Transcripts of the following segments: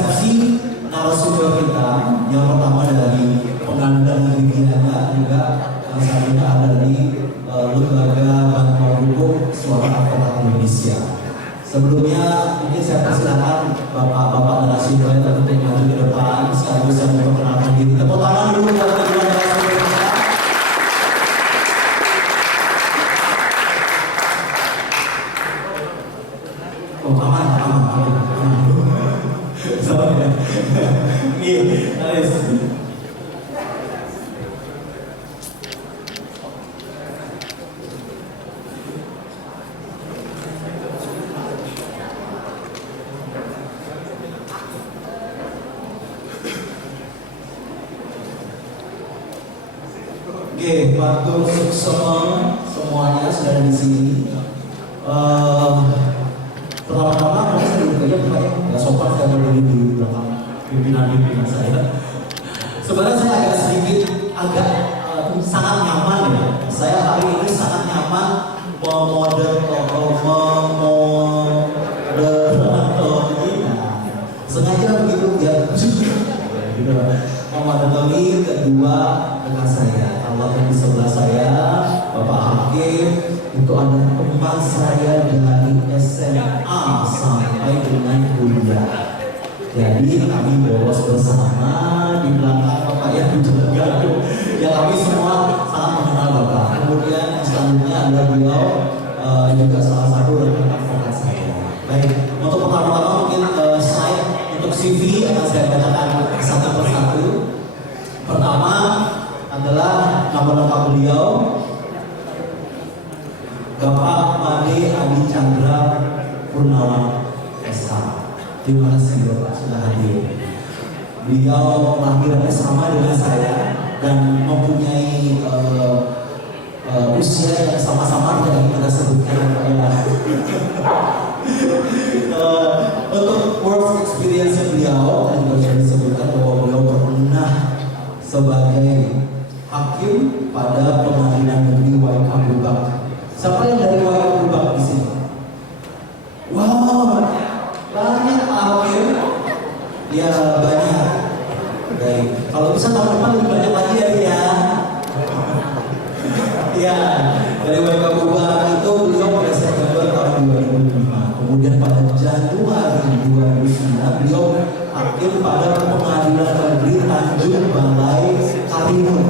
persepsi narasumber kita yang pertama dari Pengadilan Negeri Gianyar, juga yang selanjutnya ada dari Lembaga Bantuan Hukum Suara Advokat Indonesia. Sebelumnya mungkin saya persilakan bapak-bapak narasumber untuk maju ke depan sekaligus saya memperkenalkan diri. Tepuk tangan dulu buat kedua narasumber kita. Oh, aman. Sorry. Nice. Oke, Pak semuanya sudah di sini. Pertama-tama saya dulu aja Pak ya, nggak sopan saya berdiri di belakang pimpinan saya. Sebenarnya saya agak sangat nyaman ya. Saya hari ini sangat nyaman sengaja begitu ya. Memoderni kedua dengan saya. Kalau di sebelah saya Bapak Hakim itu ada teman saya dari SMA sampai dengan kuliah. Jadi kami bolos bersama di belakang Bapak yang juga. Ya kami semua sangat mengenal Bapak. Kemudian yang selanjutnya ada beliau juga salah satu rekan advokat saya. Baik, untuk pertama-tama mungkin saya untuk CV akan saya bacakan satu persatu. Pertama adalah nama lengkap beliau Bapak Made Adi Chandra Purnawan SH. Terima kasih Bapak sudah hadir. Beliau lahirannya sama dengan saya dan mempunyai usia yang sama-sama tidak ingin kita sebutkan. Untuk work experience beliau dan juga disebutkan bahwa beliau pernah sebagai hakim pada Pengadilan Negeri Waikam Lubak. Siapa yang dari Waikam Lubak di sini? Wow, banyak hakim. Ya banyak. Baik. Kalau bisa tahun depan lebih banyak lagi ya. Ya, dari Waikam Lubak itu beliau pada September tahun 2005. Kemudian pada Januari 2009 beliau hakim pada Pengadilan Negeri Tanjung Balai Karimun.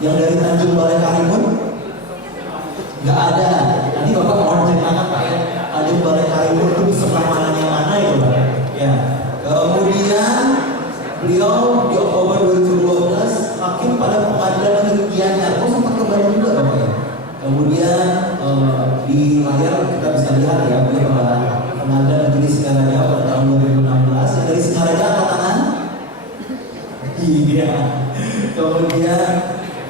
Yang dari Tanjung Balai Karimun nggak ada. Nanti Bapak mohon ceritakan Pak ya, Tanjung Balai Karimun itu di sebelah mananya mana itu Pak? Ya. Kemudian beliau di Oktober 2012 hakim pada Pengadilan Negeri Gianyar. Oh sempat ke Bandung juga Bapak ya. Kemudian di layar kita bisa lihat ya beliau pada Pengadilan Negeri Singaraja pada tahun 2016. Yang dari Singaraja angkat tangan. Iya. Kemudian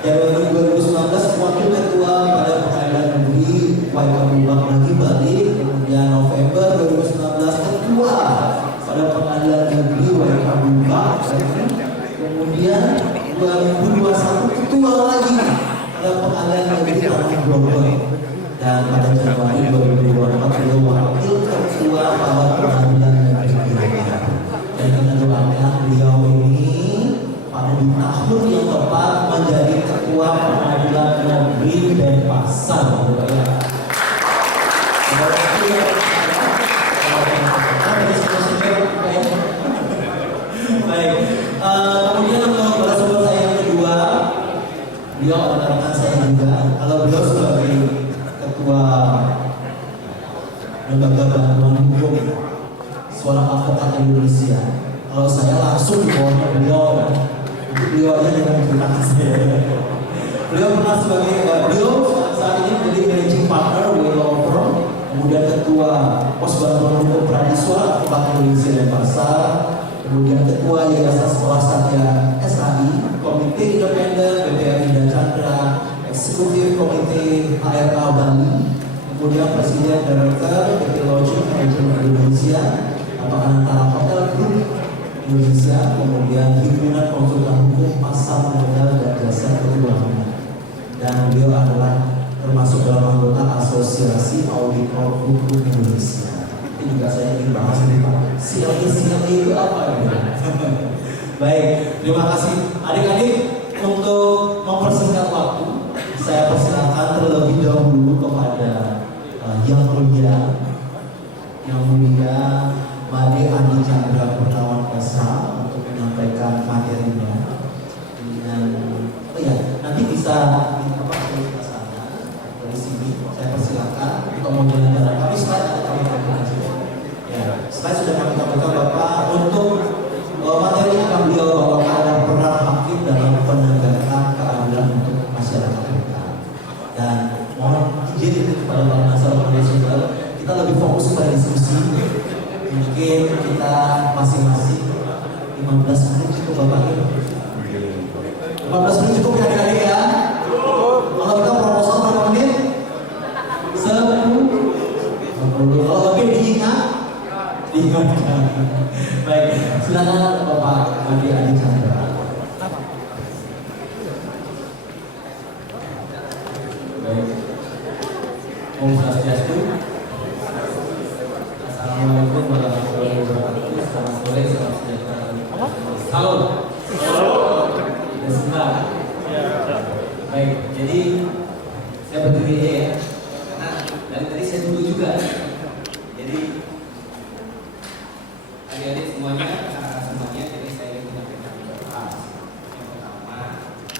Januari 2019 wakil ketua pada Pengadilan Negeri Waikam Lubak lagi balik. Kemudian November 2019 ketua pada Pengadilan Negeri Waikam Lubak. Kemudian 2021 ketua lagi pada Pengadilan Negeri Tanah Bogor. Dan pada Januari 2024 beliau wakil ketua pada Pengadilan Negeri Gianyar. Dan kita doakan beliau ini pada di tahun yang tepat menjadi ketua Pengadilan Negeri Denpasar. Baik, kemudian untuk narasumber saya yang kedua, beliau adalah rekan saya juga. Kalau beliau sebagai ketua Lembaga Bantuan Hukum Suara Advokat Indonesia, kalau saya langsung di bawahnya beliau. Beliau aja yang menceritakan saya. Beliau pernah sebagai beliau saat ini menjadi managing partner Law Firm, kemudian ketua Pos Bantuan Hukum Pradiswa Advokat Indonesia Denpasar, kemudian ketua Yayasan Sekolah Satya SAI, Komite Independen BPR Indah Chandra, Eksekutif Komite HRA Bali, kemudian Presiden Director PT Lodging Management Indonesia atau Anantara Hotel Group Indonesia, kemudian Himpunan Konsultan Hukum Pasar Modal dan Jasa Keuangan. Dan beliau adalah termasuk dalam anggota Asosiasi Auditor Hukum Indonesia. Ini juga saya ingin bahas ini Pak. Silakan seni itu apa gitu. Baik, terima kasih adik-adik. Untuk mempersingkat waktu, saya persilakan terlebih dahulu kepada yang mulia Made Andi Chandra Purnawan Esa untuk menyampaikan materinya. Dan nanti bisa ke sana dari sini. Saya persilakan untuk menjalankan. Tapi slide kami tampilkan. Ya, slide sudah kami tampilkan Bapak. Untuk materi yang akan beliau bawakan adalah peran hakim dalam penegakan keadilan untuk masyarakat kita. Dan mohon izin kepada Pak Nasar kita lebih fokus pada diskusi. Mungkin kita masing-masing 15 menit cukup Bapak ya. 15 menit cukup ya adik-adik ya. Kalau kita proposal berapa menit? 10. Kalau lebih diingatkan. Baik, silakan Bapak Made Andi Chandra. Baik. Om Swastiastu. Assalamualaikum warahmatullahi wabarakatuh. Selamat sore, selamat sejahtera. Halo. Sebentar. Baik, jadi saya berdiri ya, karena dari tadi saya duduk juga. Jadi adik-adik semuanya, jadi saya ingin menyampaikan beberapa. Yang pertama,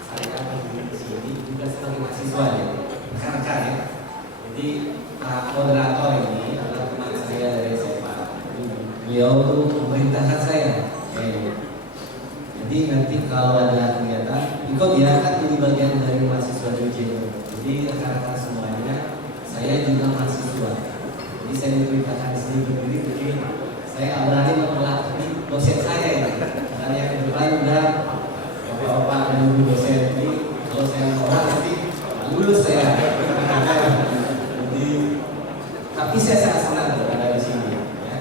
saya berdiri di sini juga sebagai mahasiswa ya, rekan-rekan ya. Jadi moderator ini adalah teman saya dari SMA. Beliau tuh memerintahkan saya. Jadi nanti kalau ada kegiatan, ikut ya, kan ini bagian dari mahasiswa UJ. Jadi rekan-rekan semuanya, saya juga mahasiswa. Jadi saya diperintahkan di sini berdiri, jadi saya berani menolak dosen saya ya. Karena yang kebetulan udah bapak-bapak dan ibu dosen. Jadi kalau saya menolak nanti lulus saya. Jadi, tapi saya sangat senang berada di sini. Ya.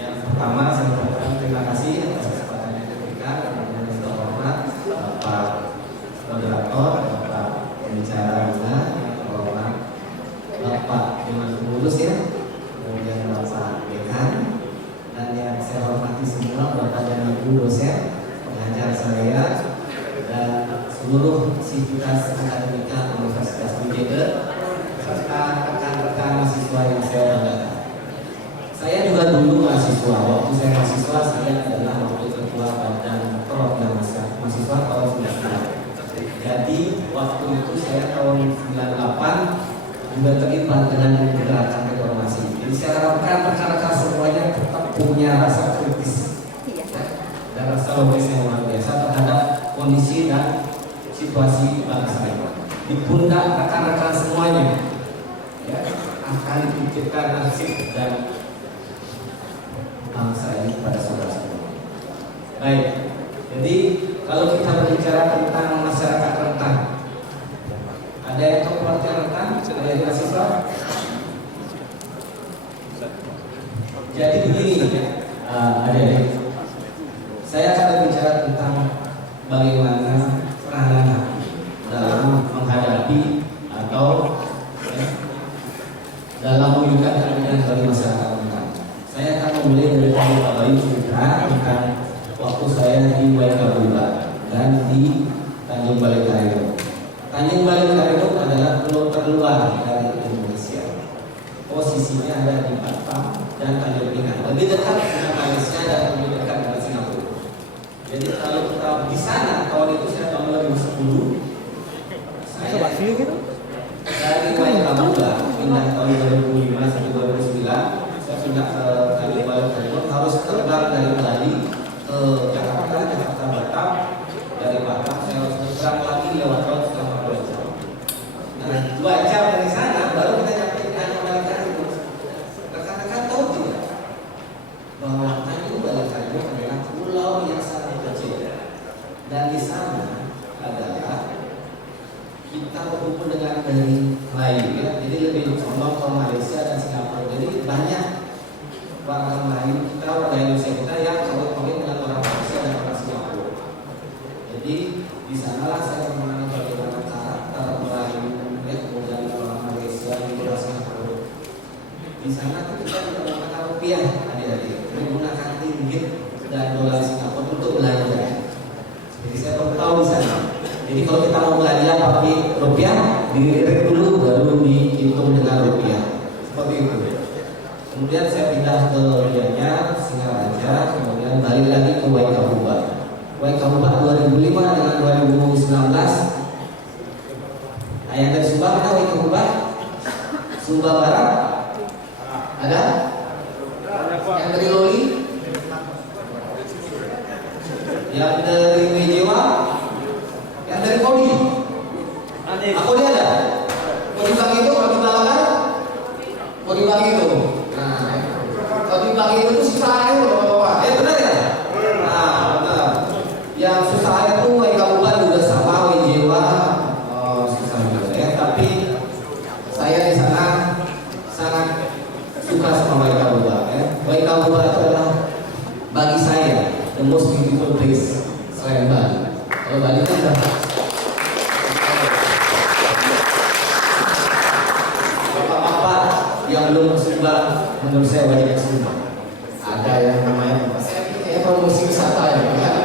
Yang pertama saya mengucapkan terima kasih atas kesempatan yang diberikan dan yang terhormat Bapak moderator, Bapak pembicara juga, yang terhormat Bapak Dewan Pengurus ya, kemudian Bapak Dekan, dan yang saya hormati semua Bapak dan Ibu dosen, pengajar saya, dan seluruh sivitas akademika Universitas UGM, serta rekan-rekan mahasiswa yang saya banggakan. Saya juga dulu mahasiswa. Waktu saya mahasiswa, saya adalah wakil ketua badan program mahasiswa tahun 99. Jadi waktu itu saya tahun 98 juga terlibat dengan gerakan reformasi. Jadi saya harapkan rekan-rekan semuanya tetap punya rasa kritis dan rasa logis yang luar biasa terhadap kondisi dan situasi bangsa ini. Di pundak rekan-rekan semuanya ya, akan dipikirkan nasib dan bangsa ini pada saudara-saudara. Baik, jadi kalau kita berbicara tentang masyarakat rentan, ada yang tahu pengertian rentan? Ada yang mahasiswa? Jadi begini, adik-adik, saya akan berbicara tentang bagaimana peranan hakim dalam menghadapi atau dalam mewujudkan keadilan bagi masyarakat rentan. Saya akan memulai dari Pak Bayu cerita tentang waktu saya di Waikabula dan di Tanjung Balai Karimun. Tanjung Balai Karimun adalah pulau terluar dari Indonesia. Posisinya ada di Batam dan Tanjung Pinang. Lebih dekat dengan Malaysia dan lebih dekat dengan Singapura. Jadi kalau kita di sana tahun itu saya tahun 2010. Saya dari Waikabula pindah tahun 2005 sampai 2009. Saya pindah ke Tanjung Balai Karimun, harus terbang dari Bali ke Jakarta Batam. Dari Batam saya harus bergerak lagi lewat laut selama 2 jam. Nah, 2 jam dari sana baru kita nyampe di Tanjung Balai Karimun. Rekan-rekan tahu tidak bahwa Tanjung Balai Karimun adalah pulau yang sangat kecil, dan di sana adalah kita berkumpul dengan dari lain ya. Jadi lebih condong ke Malaysia dan Singapura. Jadi banyak orang lain kita, warga Indonesia kita yang kawin-kawin dengan orang Malaysia dan orang Singapura. Jadi di sanalah saya mengenal bagaimana karakter Melayu ya, kemudian orang Malaysia dan orang Singapura. Di sana kita tidak menggunakan rupiah, adik-adik, menggunakan ringgit kalau kita mau belanja pakai rupiah, diirit dulu baru dihitung dengan rupiah. Seperti itu. Kemudian saya pindah ke Gianyar, Singaraja, kemudian balik lagi ke Waikabuba. Waikabuba 2005 dengan 2019. Nah, yang dari Sumba ada Waikabuba? Sumba Barat? Ada? Yang dari Loli? Yang dari Mejewa? Yang dari Kodi? Aku dia ada? Kodi bagi itu, Kodi Balakan? Kodi bagi itu? Nah, Kodi bagi itu susah air Bapak-Bapak. Benar ya? Nah, benar. Yang susah air itu Waikabuba juga sama, Mejewa susah juga ya. Tapi saya di sana sangat suka sama Waikabuba ya. Waikabuba itu adalah bagi saya the most beautiful place selain Bali. Kalau Bali kan udah bapak-bapak yang belum ke Sumba, menurut saya wajib ke Sumba. Ada yang namanya saya promosi wisata ya kan.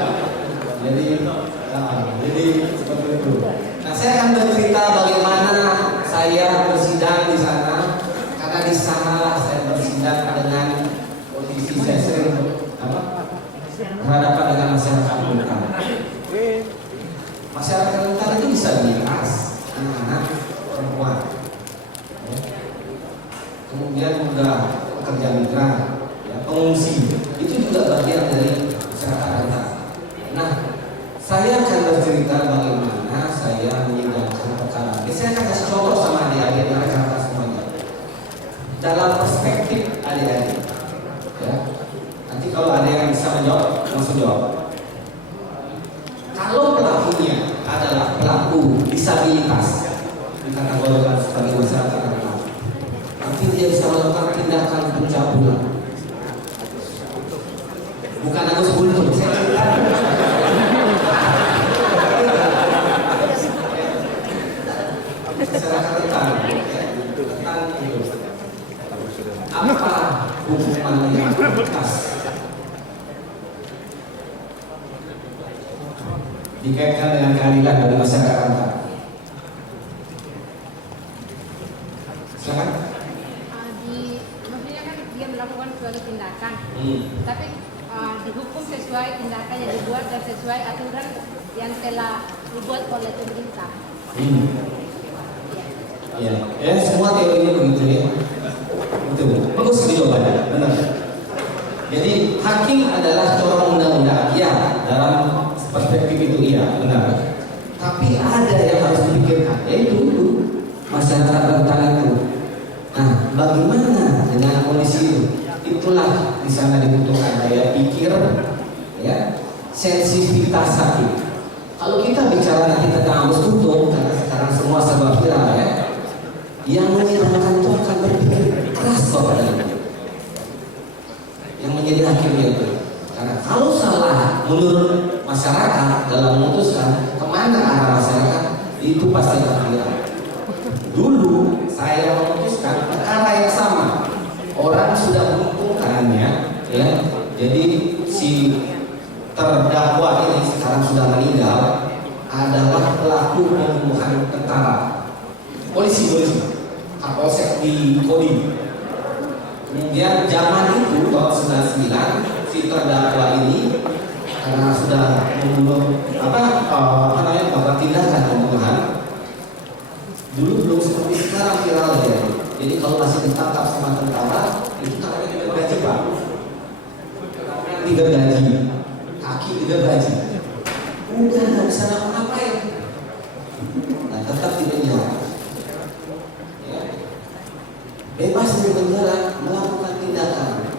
Jadi seperti itu. Nah, saya akan bercerita bagaimana saya bersidang di sana, karena di sana saya bersidang dengan posisi saya sering berhadapan dengan masyarakat lokal. Masyarakat lokal itu bisa diras, anak-anak, perempuan, kemudian juga pekerja migran, ya, pengungsi, itu juga bagian dari masyarakat lokal. Nah, saya akan bercerita bagaimana saya menyidangkan perkara. Saya akan kasih contoh sama adik-adik mereka semuanya dalam perspektif adik-adik. Ya. Nanti kalau ada yang bisa menjawab, langsung jawab. Kalau pelakunya adalah pelaku disabilitas, dikategorikan sebagai masyarakat rentan, nanti dia bisa melakukan tindakan pencabulan. Bukan Agus Guntur, masyarakat rentan, itu. Apa hukuman yang pantas dikaitkan dengan keadilan dari masyarakat rentan? Silakan. Maksudnya kan dia melakukan suatu tindakan, tapi dihukum sesuai tindakan yang dibuat dan sesuai aturan yang telah dibuat oleh pemerintah. Ya, semua teorinya begitu ya. Betul. Bagus jawabannya, benar. Jadi hakim adalah corong undang-undang, ya, dalam perspektif itu iya, benar. Tapi ada yang harus dipikirkan, yaitu masyarakat rentan itu. Nah, bagaimana dengan kondisi itu? Itulah di sana dibutuhkan daya pikir, ya, sensitivitas hakim. Kalau kita bicara nanti tentang Agus Guntur, karena sekarang semua serba viral ya, yang menyidangkan itu akan berpikir keras Bapak dan Ibu. Yang menjadi hakimnya itu. Karena kalau salah menurut masyarakat dalam memutuskan kemana arah masyarakat, itu pasti akan viral. Dulu saya memutuskan perkara yang sama, orang sudah mengumpulkannya, ya. Jadi si terdakwa ini sekarang sudah meninggal, adalah pelaku pembunuhan tentara, polisi, Kapolsek di Kodi. Kemudian zaman itu tahun 99 si terdakwa ini karena sudah membunuh melakukan tindakan pembunuhan. Dulu belum seperti sekarang viral ya. Jadi kalau masih ditangkap sama tentara itu tangannya digergaji Pak. Digergaji, kaki digergaji. Udah nggak bisa ngapa-ngapain. Nah, tetap di penjara. Bebas dari penjara melakukan tindakan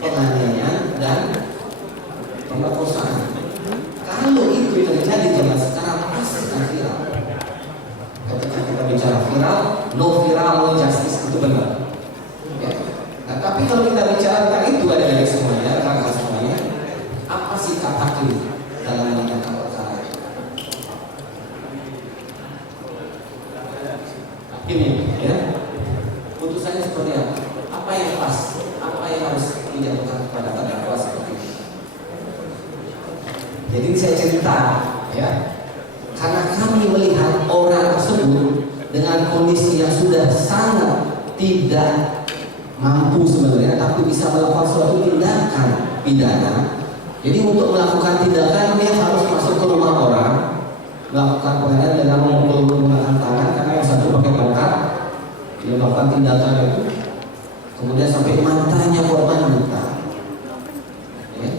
penganiayaan dan pemerkosaan. Kalau itu terjadi zaman sekarang pasti akan viral. Ketika kita bicara viral, no justice itu benar. Ya. Nah, tapi kalau kita bicara tentang itu ada dari semuanya, kakak semuanya, apa sikap hakim dalam menyatakan perkara? Hakimnya, ya. Putusannya seperti apa? Apa yang pas? Apa yang harus dijatuhkan kepada terdakwa seperti itu? Jadi saya cerita, ya. karena kami melihat orang tersebut dengan kondisi yang sudah sangat tidak mampu sebenarnya, tapi bisa melakukan suatu tindakan pidana. Jadi untuk melakukan tindakan dia harus masuk ke rumah orang, melakukan penganiayaan dengan memukul menggunakan tangan karena yang satu pakai tongkat, dia melakukan tindakan itu, kemudian sampai matanya korban buta. Ya.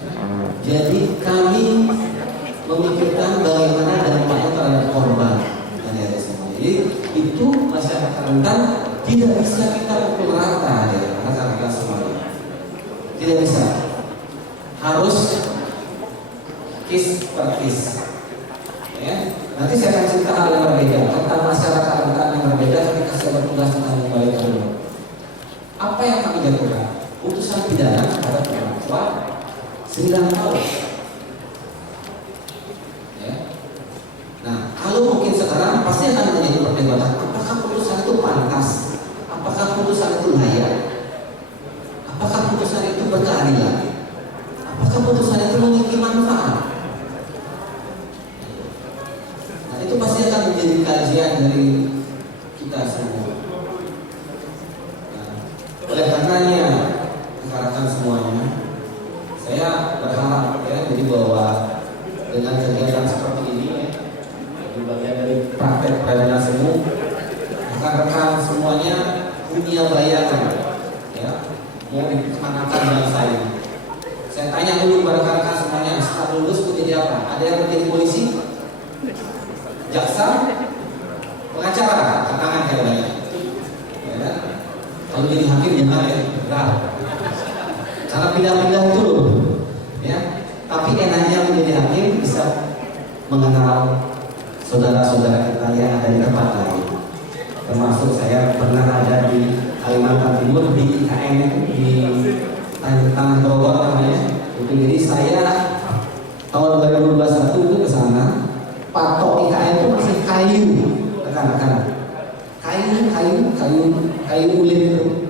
Jadi kami memikirkan bagaimana dampaknya terhadap korban. Jadi itu masyarakat rentan tidak bisa kita pukul rata ya masyarakat semuanya. Tidak bisa. Harus case per case. Ya. Nanti saya akan cerita hal yang berbeda tentang masyarakat rentan yang berbeda ketika saya bertugas tentang kembali ke rumah. Apa yang kami lakukan? Putusan pidana terhadap terdakwa 9 tahun. Ya. Nah, kalau mungkin sekarang pasti akan menjadi perdebatan. Apakah putusan itu pantas? Apakah putusan itu layak? Apakah putusan itu berkeadilan? Apakah putusan itu memiliki manfaat? Nah, itu pasti akan menjadi kajian dari kita semua. Nah, oleh karenanya, rekan-rekan semuanya, saya berharap ya, jadi bahwa dengan kegiatan seperti ini, di bagian dari praktek peradilan semu, rekan-rekan semuanya punya bayangan, ya, mau dikemanakan bangsa ini. Saya tanya dulu kepada rekan-rekan semuanya, setelah lulus mau jadi apa? Ada yang menjadi polisi, jaksa, pengacara, tangan kayak banyak. Ya, kalau jadi hakim jangan ya, berat. Karena pindah-pindah itu loh, ya. Tapi enaknya menjadi hakim bisa mengenal saudara-saudara kita yang ada di tempat lain. Termasuk saya pernah ada di Kalimantan Timur di IKN di Tanah Bogor namanya. Jadi saya tahun 2021 itu ke sana. Patok IKN itu masih kayu, rekan-rekan. Kayu ulit itu.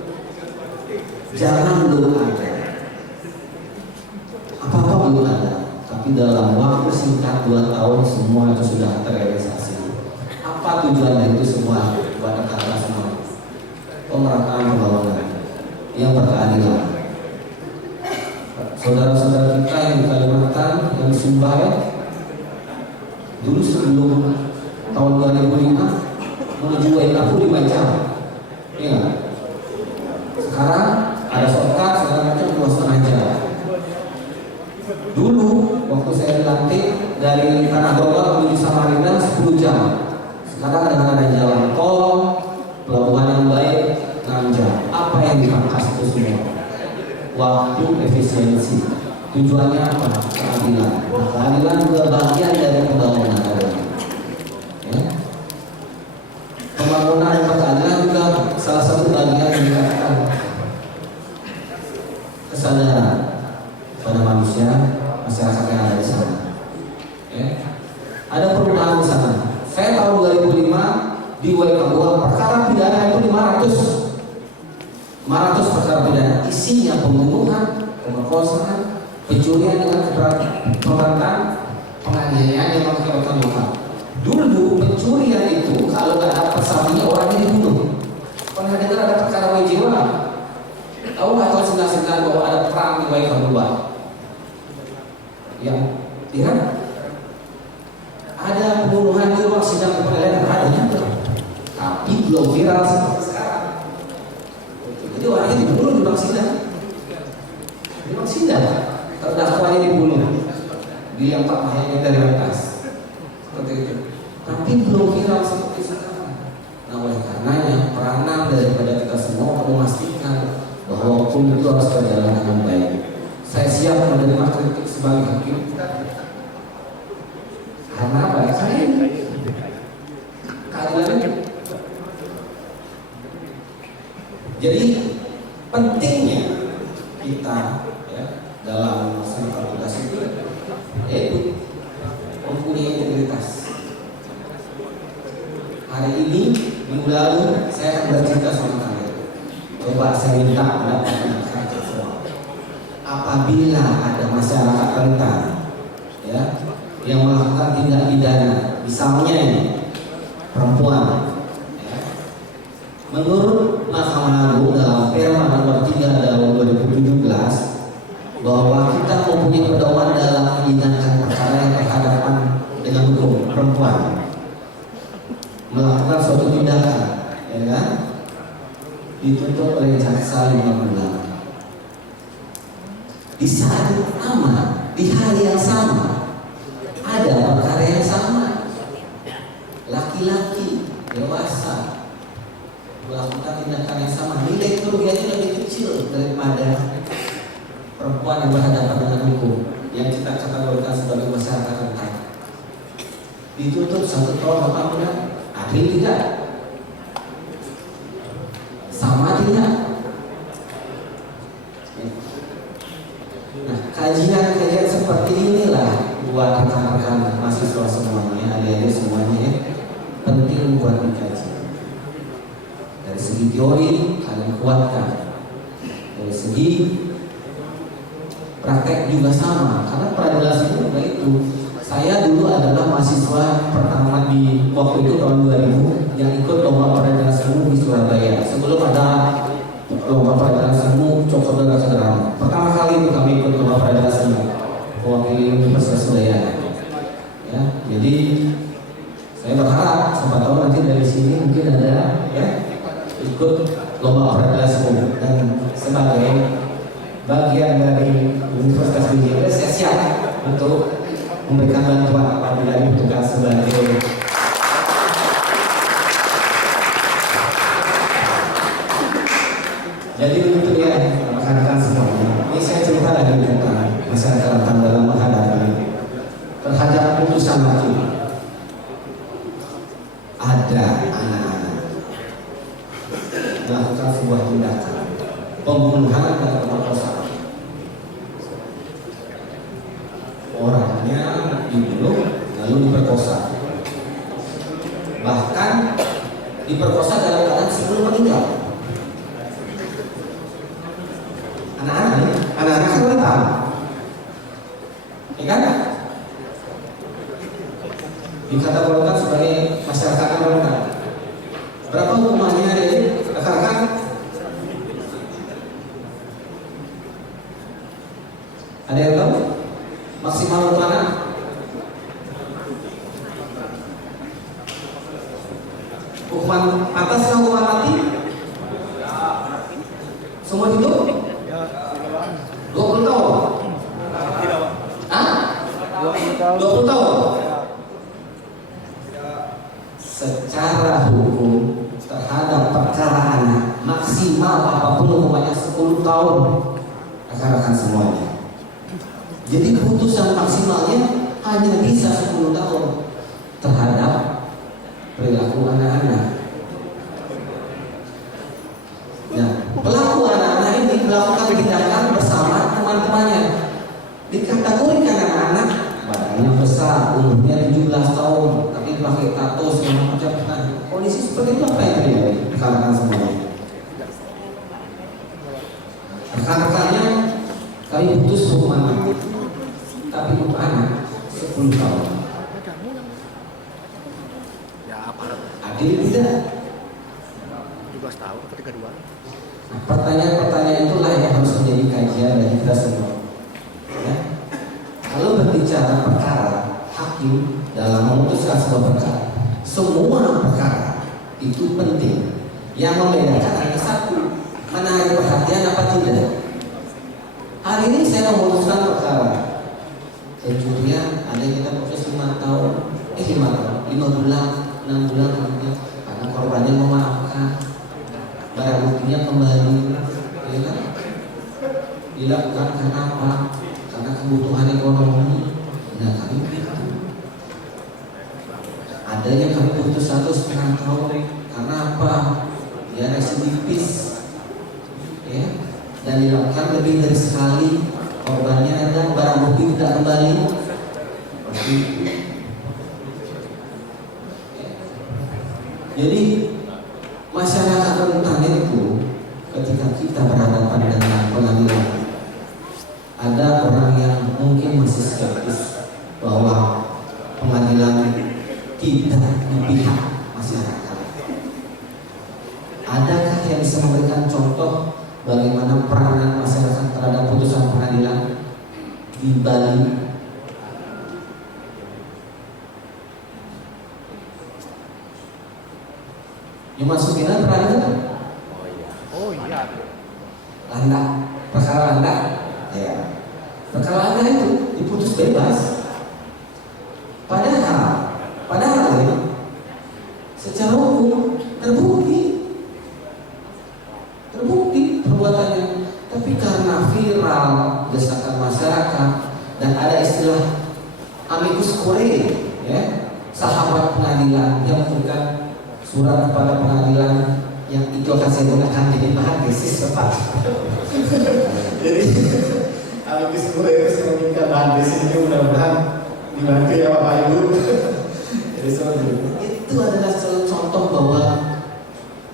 Jarang belum ada. Apa-apa belum ada. Tapi dalam waktu singkat 2 tahun semua itu sudah terrealisasi. Apa tujuan dari itu semua? Buat rekan-rekan semua. Pemerataan pembangunan yang berkeadilan. Saudara-saudara kita yang di Kalimantan, yang di Sumba ya, dulu sebelum tahun 2005 menuju WKU 5 jam. Iya. Sekarang ada shortcut segala macam 2,5 jam. Dulu waktu saya dilantik dari Tanah Bogor menuju Samarinda 10 jam. Sekarang dengan ada jalan tol, pelabuhan yang baik 6 jam. Apa yang dipangkas itu semua? Waktu, efisiensi. Tujuannya apa? Keadilan. Nah, keadilan juga bagian dari pembangunan. Ya. Pembangunan dan keadilan juga salah satu bagian yang dikatakan kesadaran pada manusia, masyarakat yang ada di sana. Ya. Ada perubahan di sana. Saya tahun 2005 di WKU perkara pidana itu 500 perkara pidana. Isinya pembunuhan, pemerkosaan, pencurian dengan keberatan, penganiayaan yang mengakibatkan luka. Dulu pencurian itu kalau nggak ada persapinya orangnya dibunuh. Pernah dengar ada perkara jiwa? Tahu nggak tahu singkat-singkat bahwa ada perang di WKU? Yang tidak ada pembunuhan di ruang sidang pengadilan ada juga, tapi belum viral seperti sekarang. Jadi orangnya dibunuh di ruang sidang, terdakwanya dibunuh, dilempar mayatnya dari atas, seperti itu. Tapi belum viral seperti sekarang. Nah, oleh karenanya peranan daripada kita semua memastikan bahwa hukum itu harus berjalan dengan baik. Saya siap menerima kritik sebagai hakim. Karena apa? Karena ini keadilan. Jadi pentingnya kita ya, dalam melaksanakan tugas itu yaitu mempunyai integritas. Hari ini minggu lalu saya akan bercerita sama kalian. Coba saya minta pendapat masyarakat semua. Apabila ada masyarakat rentan ya yang melakukan tindak pidana, Misalnya ini, perempuan. Menurut Mahkamah Agung dalam Perma nomor 3 tahun 2017 bahwa kita mempunyai pedoman dalam menyidangkan perkara yang berhadapan dengan hukum perempuan melakukan suatu tindakan, ya kan, dituntut oleh jaksa 5 bulan. Di saat yang sama, di hari yang sama, ada perkara yang sama, laki-laki dewasa melakukan tindakan yang sama, nilai kerugiannya lebih kecil daripada perempuan yang berhadapan dengan hukum yang kita kategorikan sebagai masyarakat rentan. Dituntut 1 tahun 8 bulan, adil tidak? Sama tidak? Nah, kajian-kajian seperti inilah buat rekan-rekan mahasiswa semuanya, adik-adik semuanya, penting buat dikaji. Dari segi teori kalian kuatkan, dari segi praktek juga sama, karena peradilan sivil juga itu. Saya dulu adalah mahasiswa pertama di waktu itu tahun 2000 yang ikut lomba peradilan semu di Surabaya. Sebelum ada lomba peradilan semu Cokoda Sederhana, pertama kali itu kami ikut lomba peradilan semu mewakili Universitas Udayana. Ya, jadi saya berharap siapa tahu nanti dari sini mungkin ada ya ikut lomba peradilan semu, dan sebagai bagian dari Universitas Udayana saya siap untuk memberikan bantuan apabila dibutuhkan sebagai jadi begitu ya rekan-rekan semuanya. Ini saya cerita lagi tentang masyarakat rentan dalam menghadapi terhadap putusan hakim. Ada anak-anak melakukan sebuah tindakan pembunuhan dan pemerkosaan. Orangnya dibunuh lalu diperkosa, bahkan diperkosa dalam keadaan sebelum meninggal. Anak-anak kan rentan, ya kan? Dikategorikan sebagai masyarakat yang rentan. Berapa hukumannya dari rekan-rekan? Ada yang tahu? Maksimal hukuman hukuman atas hukuman mati semua hidup 20 tahun. Hah? 20 tahun. Secara hukum terhadap perkara anak maksimal apapun hukumannya 10 tahun, rekan-rekan semuanya. Jadi keputusan maksimalnya hanya bisa 10 tahun terhadap perilaku anak-anak. Nah, pelaku anak-anak ini melakukan tindakan bersama teman-temannya. Dikategorikan anak-anak, badannya besar, umurnya 17 tahun, tapi pakai tato segala macam. Nah, kondisi seperti itu apa yang terjadi? Rekan-rekan semuanya. Rekan-rekannya kami putus hukuman mati, tapi untuk anak 10 tahun. Adil tidak? 17 tahun ketika dua. Nah, pertanyaan-pertanyaan itulah yang harus menjadi kajian dari kita semua. Ya. Kalau berbicara perkara, hakim dalam memutuskan sebuah perkara, semua perkara itu penting. Yang membedakan hanya satu, menarik perhatian apa tidak. Hari ini saya memutuskan perkara pencurian, ada yang kita proses 5 tahun, 5 bulan, 6 bulan kemudian karena korbannya memaafkan, barang buktinya kembali, ya kan? Dilakukan karena apa? Karena kebutuhan ekonomi. Nah, kami begitu. Ada yang kami putus 1,5 tahun karena apa? Dia residivis, ya, dan dilakukan lebih dari sekali, korbannya dan barang bukti tidak kembali. Seperti itu. Jadi masyarakat rentan itu ketika kita berhadapan dengan pengadilan, ada orang yang mungkin masih skeptis bahwa pengadilan di Bali. Yang masukinan pernah dengar? Oh iya. Landa, perkara Landa, ya. Perkara Landa itu diputus bebas. Padahal ya, secara hukum terbukti perbuatannya. Tapi karena viral, desakan masyarakat, dan ada istilah amicus curiae, ya, sahabat pengadilan yang memberikan surat kepada pengadilan yang itu akan saya gunakan jadi bahan tesis Bapak. Jadi amicus curiae itu meminta bahan tesisnya mudah-mudahan dibantu ya Bapak Ibu. Jadi seperti Itu adalah contoh bahwa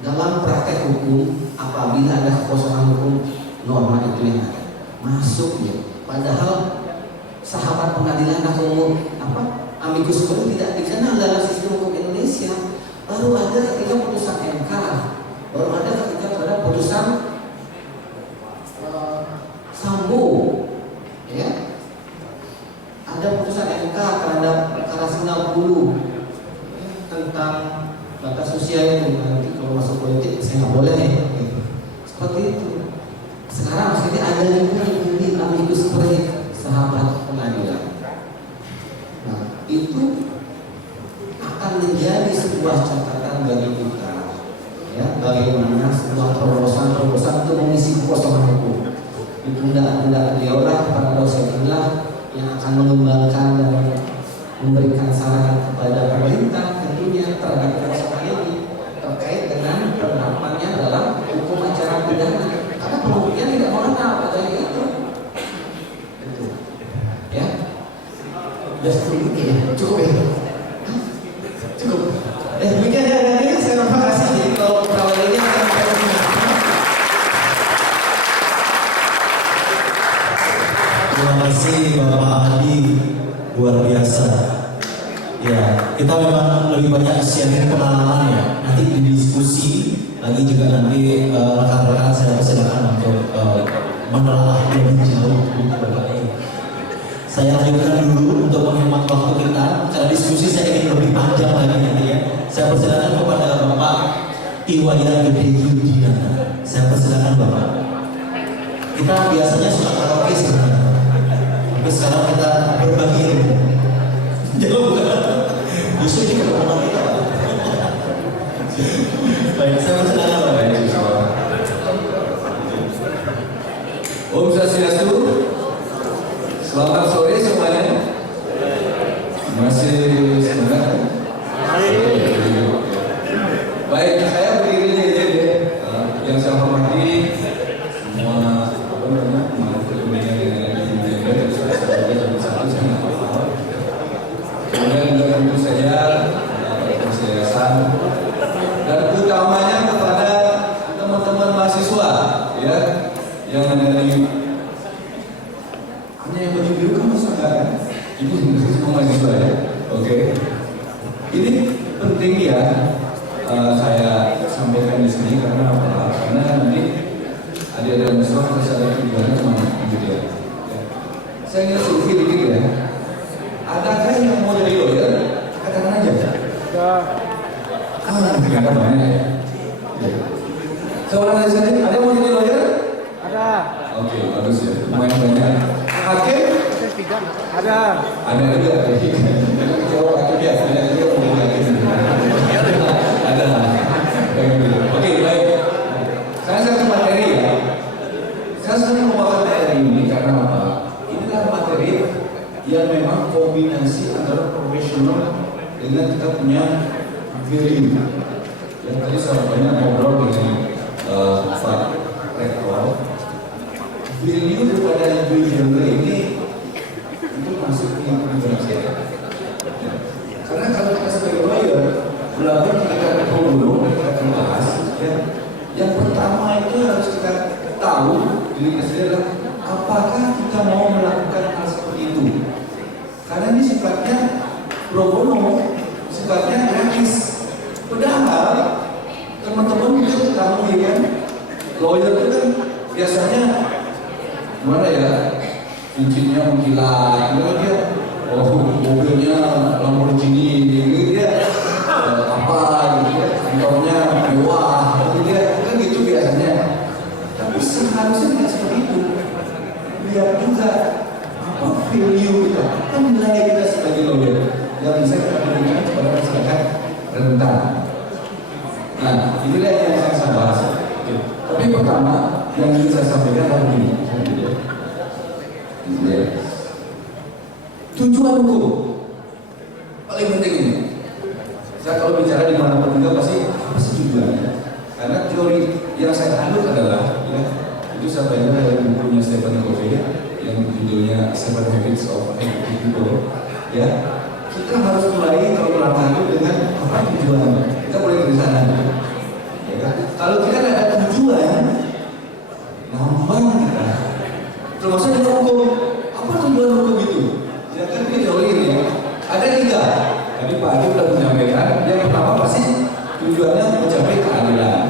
dalam praktek hukum apabila ada kekosongan hukum norma itu yang ada masuk ya. Padahal sahabat pengadilan atau amicus curiae tidak dikenal dalam sistem hukum Indonesia. Baru ada ketika putusan MK, baru ada ketika pada putusan Sambo, ya. Ada putusan MK terhadap perkara 90 tentang batas usia itu. Nanti kalau masuk politik saya nggak boleh ya. Seperti itu. Sekarang maksudnya ada juga yang di amicus curiae sahabat pengadilan. Nah, itu akan menjadi sebuah catatan bagi kita, ya, bagaimana sebuah terobosan untuk mengisi kekosongan hukum. Di pundak-pundak beliaulah para dosen inilah yang akan mengembangkan dan memberikan saran kepada pemerintah tentunya terhadap kekosongan ini terkait dengan penerapannya dalam hukum acara pidana. Karena pembuktian tidak mengenal adanya itu. Ya, sudah sedikit ya, cukup ya. Demikian ya, saya terima kasih. Jadi kalau ini akan terima kasih Bapak Adi, luar biasa. Ya, kita memang lebih banyak sharing pengalaman ya. Nanti di diskusi lagi juga nanti rekan-rekan saya persilakan untuk menelaah lebih jauh Bapak ini. Saya lanjutkan dulu untuk menghemat waktu kita. Cara diskusi saya ingin lebih panjang lagi nanti ya. Saya persilakan kepada Bapak Iwaya Gede Yudiana. Saya persilakan Bapak. Kita biasanya suka karaoke sebenarnya, tapi sekarang kita berbagi ilmu. Jauh bukan? Justru ini kebenaran kita. Baik, saya persilakan Bapak. Om Swastiastu. Selamat sore semuanya. Masih semangat? Baik, saya berdiri aja deh. Yang saya hormati semua kemudian juga tentu saja kesehatan dan utamanya kepada teman-teman mahasiswa ya yang ada di yang baju biru kan masuk kan? Ibu semua mahasiswa ya. Oke. Ini penting ya saya sampaikan di sini karena apa? Karena nanti ada mahasiswa harus ada tujuannya sama gitu ya. Saya ingin survei dikit ya. Adakah yang mau jadi lawyer? Katakan aja. Ternyata banyak ya. Seorang dari sini ada yang mau jadi lawyer? Ada. Oke, bagus ya. Lumayan banyak. Hakim? Ada. Ada juga. Jawab hakim ya. Ada juga yang hakim. Ada. Oke, baik. Saya satu materi ya. Saya senang membawa materi ini karena apa? Inilah materi yang memang kombinasi antara profesional dengan kita punya value. Yang tadi saya banyak ngobrol dengan Pak Rektor. Value daripada genre ini itu masuk di Indonesia. Karena kalau kita sebagai lawyer belajar kita dulu kita bahas ya. Yang pertama itu harus kita tahu diri kita sendiri adalah apakah kita mau melakukan hal seperti itu. Karena ini sifatnya pro bono, sifatnya gratis. Padahal teman-teman mungkin tahu ya kan, lawyer itu kan biasanya mana ya, cincinnya istrinya mengkilat, gitu dia, oh mobilnya Lamborghini, gitu dia, apa gitu ya, kantornya mewah, gitu dia, kan gitu biasanya. Tapi seharusnya tidak seperti itu. Lihat juga apa value kita, apa nilai kita sebagai lawyer yang bisa kita berikan kepada masyarakat rentan. Nah, inilah yang saya bahas. Tapi pertama yang ingin saya sampaikan adalah begini. Tujuan hukum paling penting ini. Saya kalau bicara di mana pun juga pasti apa sih tujuannya? Karena teori yang saya anut adalah ya, itu saya belajar dari bukunya Stephen Covey yang judulnya Seven Habits of Highly People. Ya, kita harus mulai kalau melangkah itu dengan apa tujuannya? Kita mulai dari sana. Ya kan? Kalau kita tidak ada tujuan, gampang kita. Termasuk di hukum, apa tujuan hukum itu? Ya kan ini teori ini ya. Ada 3. Tadi Pak Hakim sudah menyampaikan. Yang pertama pasti tujuannya mencapai keadilan.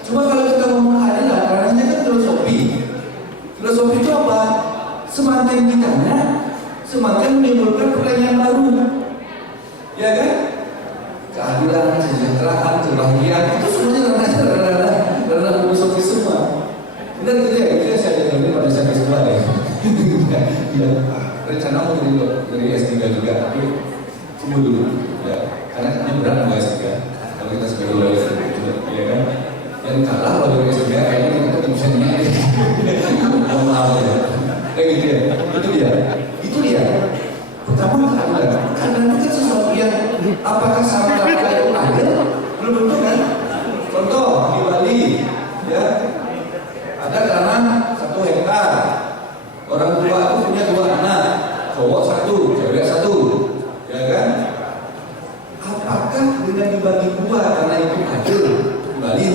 Cuma kalau kita ngomong keadilan, karena kan filosofi. Filosofi itu apa? Semakin ditanya, semakin menimbulkan pertanyaan baru. Ya kan? Keadilan, kesejahteraan, kebahagiaan itu semuanya karena filosofi semua. Benar gitu ya? Itu yang saya dengar pada saat S2 ya. Ya, rencana mau dari S3 juga, tapi tunggu dulu. Ya, karena ini berat mau S3. Kalau kita sebagai lawyer, ya kan? Yang kalah kalau dari S3 kayaknya kita tulisannya. Mohon maaf ya. Kayak gitu ya. Itu dia. Pertama keadilan. Karena itu kan sesuatu yang apakah sama apakah itu adil? Belum tentu kan? Contoh di Bali, ya ada tanah 1 hektar. Orang tua itu punya 2 anak, cowok 1, cewek 1, ya kan? Apakah dengan dibagi 2 karena itu adil di Bali?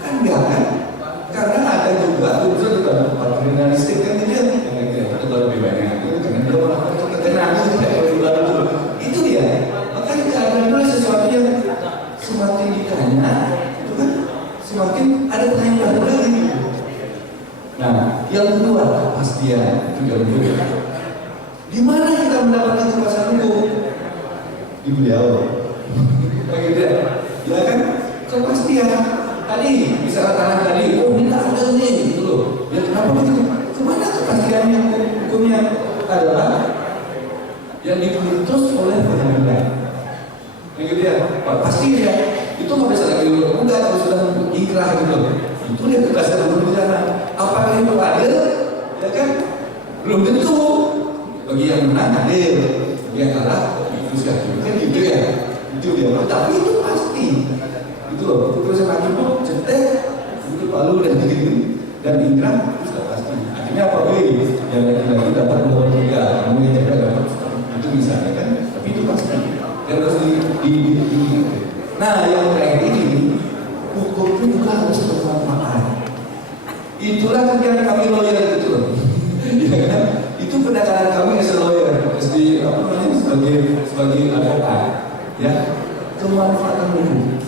Kan enggak kan? Karena ada juga unsur di patrimonialistik kan dia itu baru lebih banyak itu karena dia melakukan ketenangan itu dia. Makanya keadaan itu sesuatu yang semakin ditanya itu kan semakin ada pertanyaan baru lagi gitu. Nah, yang kedua kepastian itu yang kedua. Di mana kita mendapatkan kepastian hukum? Di beliau. Begitu ya kan? Kepastian. Tadi misalnya tanah tadi, oh ini ada nih, gitu loh. Ya kenapa begitu? Kemana kepastiannya hukumnya adalah yang diputus oleh pengadilan. Begitu ya, pasti ya. Itu nggak bisa lagi enggak kalau sudah ingkrah gitu. Itu dia kepastian hukum di sana. Apakah itu adil? Ya kan? Belum tentu. Bagi yang menang adil, bagi yang kalah itu sudah kan gitu ya. Itu dia. Tapi itu pasti. Itu loh, itu proses hakim itu cetek, itu palu dan gitu dan ingkrah itu sudah pasti. Akhirnya apa yang lagi dapat 2/3, kamu yang jaga dapat itu misalnya kan, tapi itu pasti. Dan harus Nah yang terakhir ini hukum itu juga harus bermanfaat. Itulah kerjaan kami lawyer gitu loh. Ya kan? Itu pendekatan kami as a lawyer, sebagai advokat, ya kemanfaatan hukum.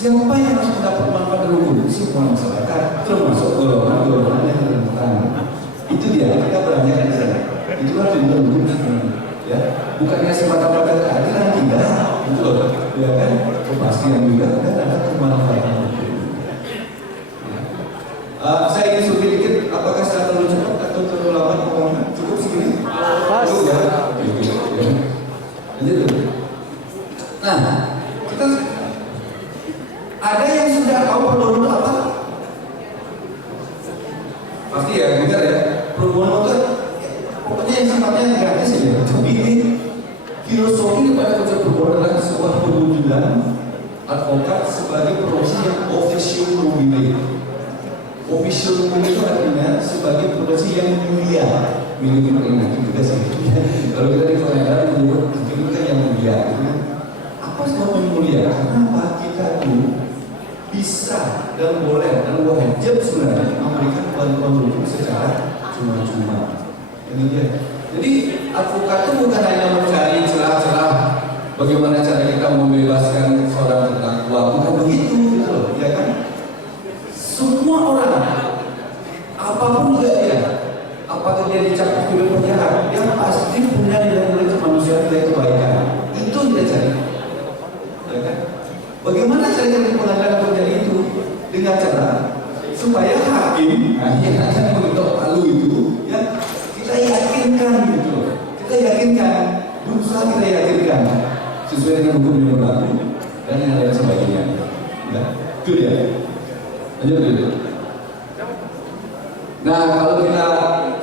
Siapa yang harus mendapat manfaat dari hukum? Semua masyarakat, termasuk golongan yang rentan. Itu dia, kita beranjak di sana. Itulah tujuan hukum, ya. Bukannya semata-mata keadilan tidak, itu loh, ya kan? Kepastian juga dan ada kemanfaatan hukum. Saya ingin subir dikit, apakah saya terlalu cepat atau terlalu lambat ngomongnya? Cukup segini? Pas. Ya. Lanjut dulu. Nah, kita ada yang sudah tahu pro bono apa? Pasti ya, dengar ya. Pro bono itu pokoknya yang sifatnya gratis ya. Tapi ini filosofi daripada konsep pro bono adalah sebuah perwujudan advokat sebagai profesi yang officium mobile. Officium mobile itu artinya sebagai profesi yang mulia. Milik peringatan juga sih. Kalau kita di pengadilan menyebut hakim kan yang mulia. Apa sebab yang mulia? Kenapa kita tuh bisa dan boleh dan wajib sebenarnya memberikan bantuan hukum secara cuma-cuma. Ini dia. Jadi advokat itu bukan hanya mencari celah-celah bagaimana cara kita membebaskan seorang terdakwa, bukan begitu, gitu loh, ya kan? Semua orang, apapun juga dia, apakah dia dicap film penjara berusaha kita yakinkan sesuai dengan hukum yang berlaku dan yang lain sebagainya. Ya, itu dia. Lanjut. Nah, kalau kita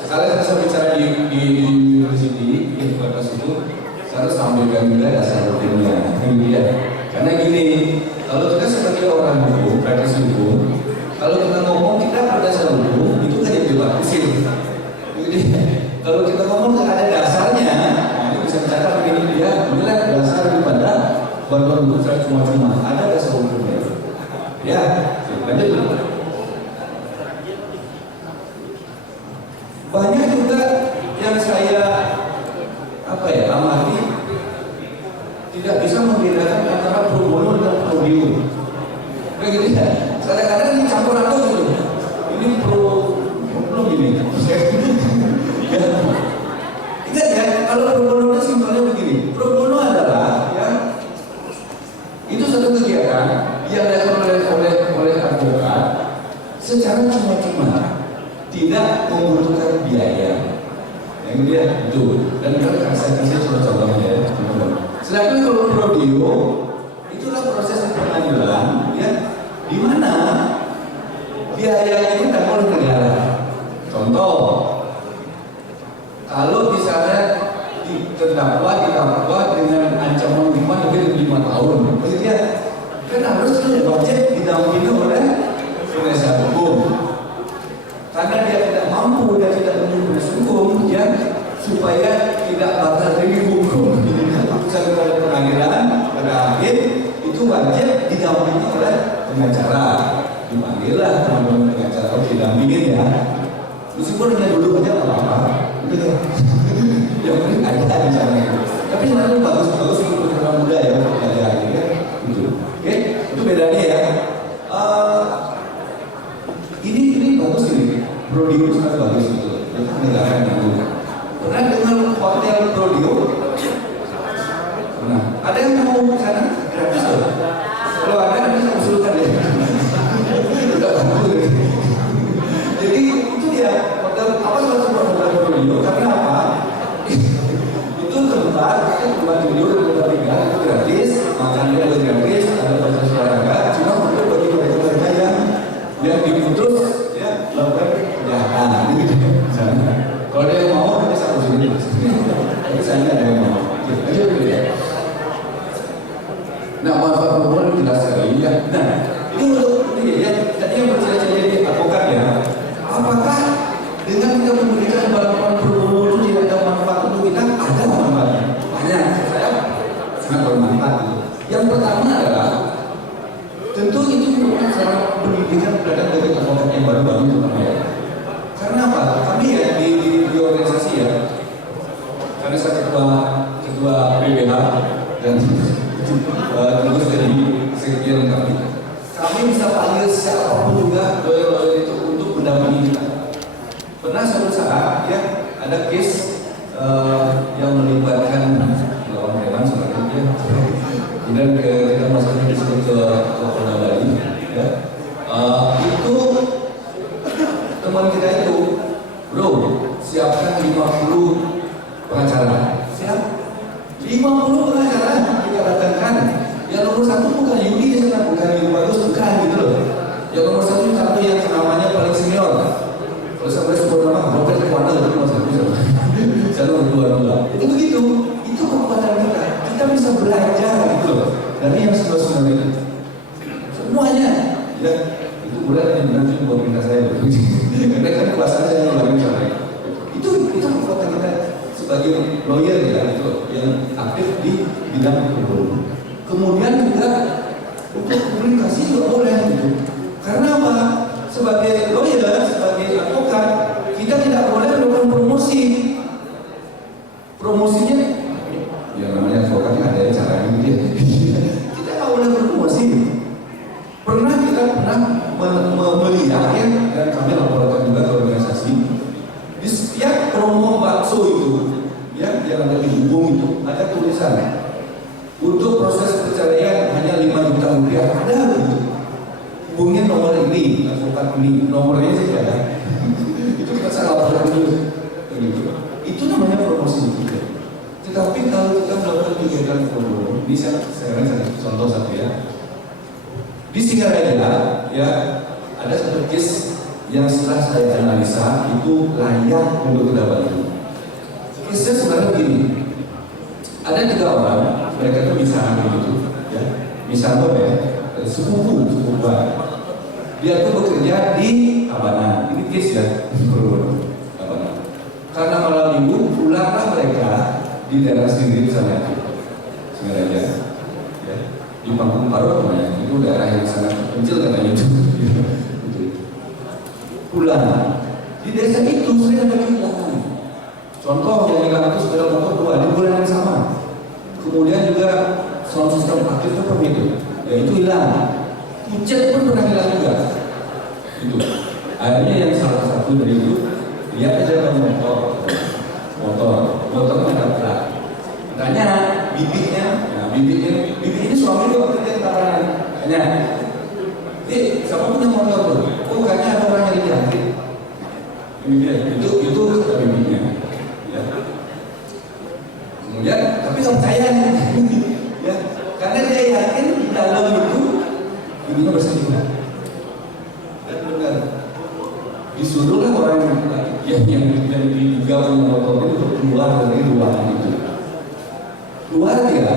sekarang saya bicara di university di fakultas itu, saya harus tampilkan juga dasar hukumnya. Ini karena gini, kalau kita sebagai orang hukum, praktis hukum, kalau kita ngomong kita berdasar hukum itu kan jadi bagusin. Jadi kalau kita ngomong ada dasarnya, nah itu bisa dicatat begini dia menilai dasar daripada bantuan hukum secara cuma-cuma ada dasar hukumnya. Ya, lanjut dulu. Banyak juga yang saya amati tidak bisa membedakan antara pro bono dan pro deo. Kayak gitu ya. Kadang-kadang ini campur aduk gitu. Ini pro gini. Ingat ya, kalau pro bono itu simpelnya begini. Pro bono adalah ya itu satu kegiatan yang dilakukan oleh advokat secara cuma-cuma, tidak membutuhkan biaya. Yang dia itu dan kita kasih contoh-contohnya ya. Sedangkan kalau pro deo itulah proses pengadilan ya, di mana biaya itu ditanggung oleh negara. Contoh, kalau misalnya terdakwa dengan ancaman hukuman lebih dari 5 tahun, maksudnya kan harus wajib didampingi oleh penasihat hukum. Karena dia tidak mampu dan tidak punya hukum, ya supaya tidak batal dari hukum. Keputusan pengadilan pada akhir itu wajib didampingi oleh pengacara. Dipanggillah teman-teman pengacara, didampingin ya. Meskipun hanya dulu aja nggak apa-apa, gitu. Yang penting ada di sana. Tapi selalu bagus untuk orang muda ya, ada akhirnya, gitu. Oke, itu bedanya ya. Ini bagus ini, Prodeo sangat bagus gitu. Itu negara yang itu. Pernah dengar hotel Prodeo? Nah, ada yang mau ke sana? Gratis loh. Kalau ada bisa usulkan ya. Tidak bagus. Jadi itu dia hotel apa salah satu hotel Prodeo? Karena apa? Itu tempat tidur, tempat tinggal itu gratis, makannya juga gratis, ada proses olahraga. Cuma untuk bagi mereka yang diputus ya melakukan kejahatan gitu. Kalau ada yang mau nanti saya usulin. Tapi saya nggak ada yang mau. Ayo gitu ya. Nah, manfaat perempuan jelas sekali ya. Nah, ini untuk ini ya. Tadi yang bercerita jadi advokat ya. Apakah dengan kita memberikan bantuan perempuan itu tidak ada manfaat untuk kita? Ada manfaatnya. Banyak. Saya sangat bermanfaat. Yang pertama adalah tentu itu merupakan salah pendidikan terhadap bagi advokat yang baru-baru terutama ya. Karena apa? Kami ya di organisasi ya. Karena saya ketua PBH dan terus jadi sekjen kami. Kami bisa panggil siapapun juga lawyer itu untuk mendampingi kita. Pernah suatu saat ya ada case yang melibatkan lawan hewan sebagainya. Kemudian kita masukkan disuruh ke Polda Bali, ya. Itu teman kita itu, bro, siapkan 50 pengacara. Siap? 50 pengacara kita datangkan. Yang nomor 1 bukan Yudi, bukan Yudi bagus, bukan gitu loh. Yang nomor 1 yang namanya paling senior. Kalau sampai sebut nama, Robert Warner itu nomor 1. Saya nomor 2. Itu begitu. Itu kekuatan kita. Kita bisa belajar gitu loh dari yang sebelah itu semuanya ya itu boleh nanti buat minta saya karena kan kuasa saya yang baru sana itu kekuatan kita sebagai lawyer ya itu yang aktif di bidang hukum. Kemudian juga untuk komunikasi juga boleh gitu. Karena apa? Sebagai lawyer, sebagai advokat kita tidak boleh melakukan promosi. Promosinya ya namanya advokat ada cara gitu ya. Kita nggak boleh berpromosi. Kita pernah melihat ya, dan kami laporkan juga ke organisasi di setiap promo bakso itu ya yang ada di hubung itu ada tulisan untuk proses perceraian hanya 5 juta rupiah, ada gitu. Hubungin nomor ini, advokat ini, nomornya sih ada. Itu kita laporkan dulu gitu. Itu namanya promosi gitu. Tetapi kalau kita melakukan kegiatan pro bono, ini saya contoh satu ya. Di Singaraja ya ada satu case yang setelah saya analisa itu layak untuk kita bantu. Case-nya sebenarnya begini, ada 3 orang, mereka itu misalnya begitu, ya, misalnya ya, sepupu. Dia tuh bekerja di Tabanan, ini case ya, Tabanan. Karena malam minggu pulanglah mereka di daerah sendiri sana, Singaraja, ya, di Panggung Parut namanya, itu daerah yang sangat kecil katanya itu. Pulang di desa itu sering ada kehilangan. Contoh yang hilang itu sepeda motor 2 di bulan yang sama. Kemudian juga sound system aktif itu begitu, ya itu hilang. Kucet pun pernah hilang juga. Itu. Akhirnya yang salah satu dari itu dia aja motor mendapat. Tanya bibitnya suami itu kerja di Tabanan. Tanya, siapa punya motor tuh? Oh, katanya ada orang yang diambil. Itu kata bibitnya. Ya. Kemudian, tapi kalau saya ya, karena dia yakin di dalam itu ibunya berselingkuh. Dan benar, disuruhlah orang yang diduga punya motor itu keluar dari ruangan itu. Keluar dia,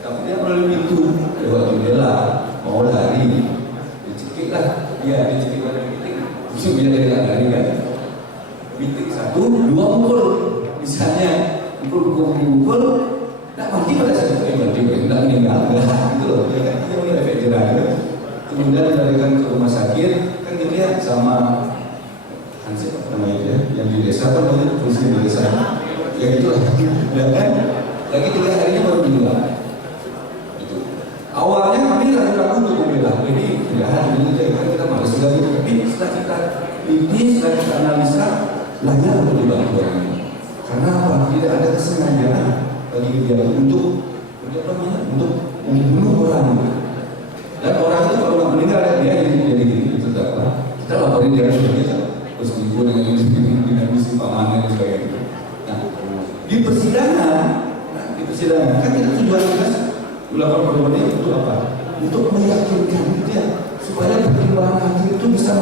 tapi dia melalui pintu lewat jendela mau lari, dicekik lah dia, dicekik pada titik, bisa dia lari kan. Titik 1, 2 pukul, misalnya pukul, tak mati pada saat itu mati, tidak meninggal, gitu loh. Ya kan, dia punya efek jerah. Kemudian dilarikan ke rumah sakit, kan dia sama Hansip apa namanya itu ya, yang di desa apa namanya, fungsi di desa, ya gitu lah, ya kan. Lagi 3 harinya baru meninggal. Gitu. Awalnya kami ragu-ragu untuk membela, ini jahat, ini kan kita malas juga gitu. Tapi setelah kita analisa, layak untuk dibantu orang ini. Karena apa? Tidak ada kesengajaan bagi dia untuk membunuh orang. Dan orang itu kalau nggak meninggal dia jadi terdakwa. Kita laporin dia sebagai terus dibunuh dengan misi pamanan dan sebagainya. Nah, di persidangan kan kita tujuan kita melakukan perbuatan untuk apa? Untuk meyakinkan dia supaya pertimbangan hakim itu bisa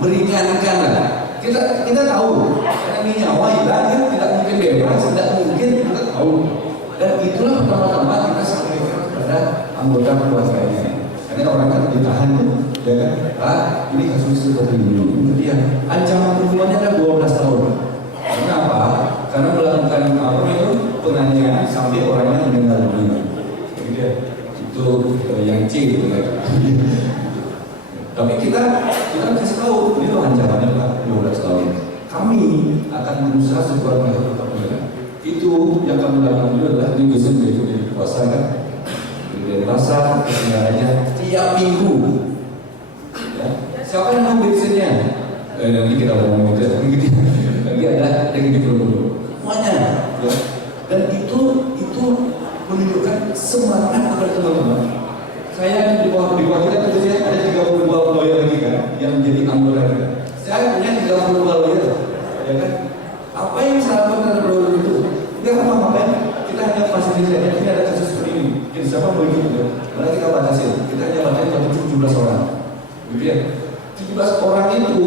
meringankan lah. Kita tahu karena ini nyawa hilang kan tidak mungkin bebas, tidak mungkin kita tahu. Dan itulah pertama-tama kita sampaikan kepada anggota keluarganya. Karena orang kan ditahan ya kan? Ini kasus seperti ini. Kemudian ancaman hukumannya kan 12 tahun. Karena apa? Karena melakukan penganiayaan sampai orangnya meninggal dunia. Itu yang C gitu kan. Tapi kita kasih tahu ini loh ancamannya Pak 12 tahun. Kami akan berusaha sekuat tenaga. Itu yang kami lakukan dulu adalah negosiasi dari puasa kan. Dari pasar kesengarannya tiap minggu. Ya. Siapa yang mau biasanya? Nanti kita ngomong itu. Nanti ada yang dulu. Semuanya. Ya. Dan itu menunjukkan semangat kepada teman-teman. Saya di bawah kita tentunya ada 32 lawyer lagi kan yang menjadi anggota kita. Saya punya 32 lawyer, ya kan? Apa yang salah dengan lawyer itu? Enggak apa-apa, kita hanya fasilitasi. Ini ada kasus seperti ini. Jadi siapa begitu kan? Malah kita batasi. Kita hanya batasi 17 orang. Gitu ya. 17 orang itu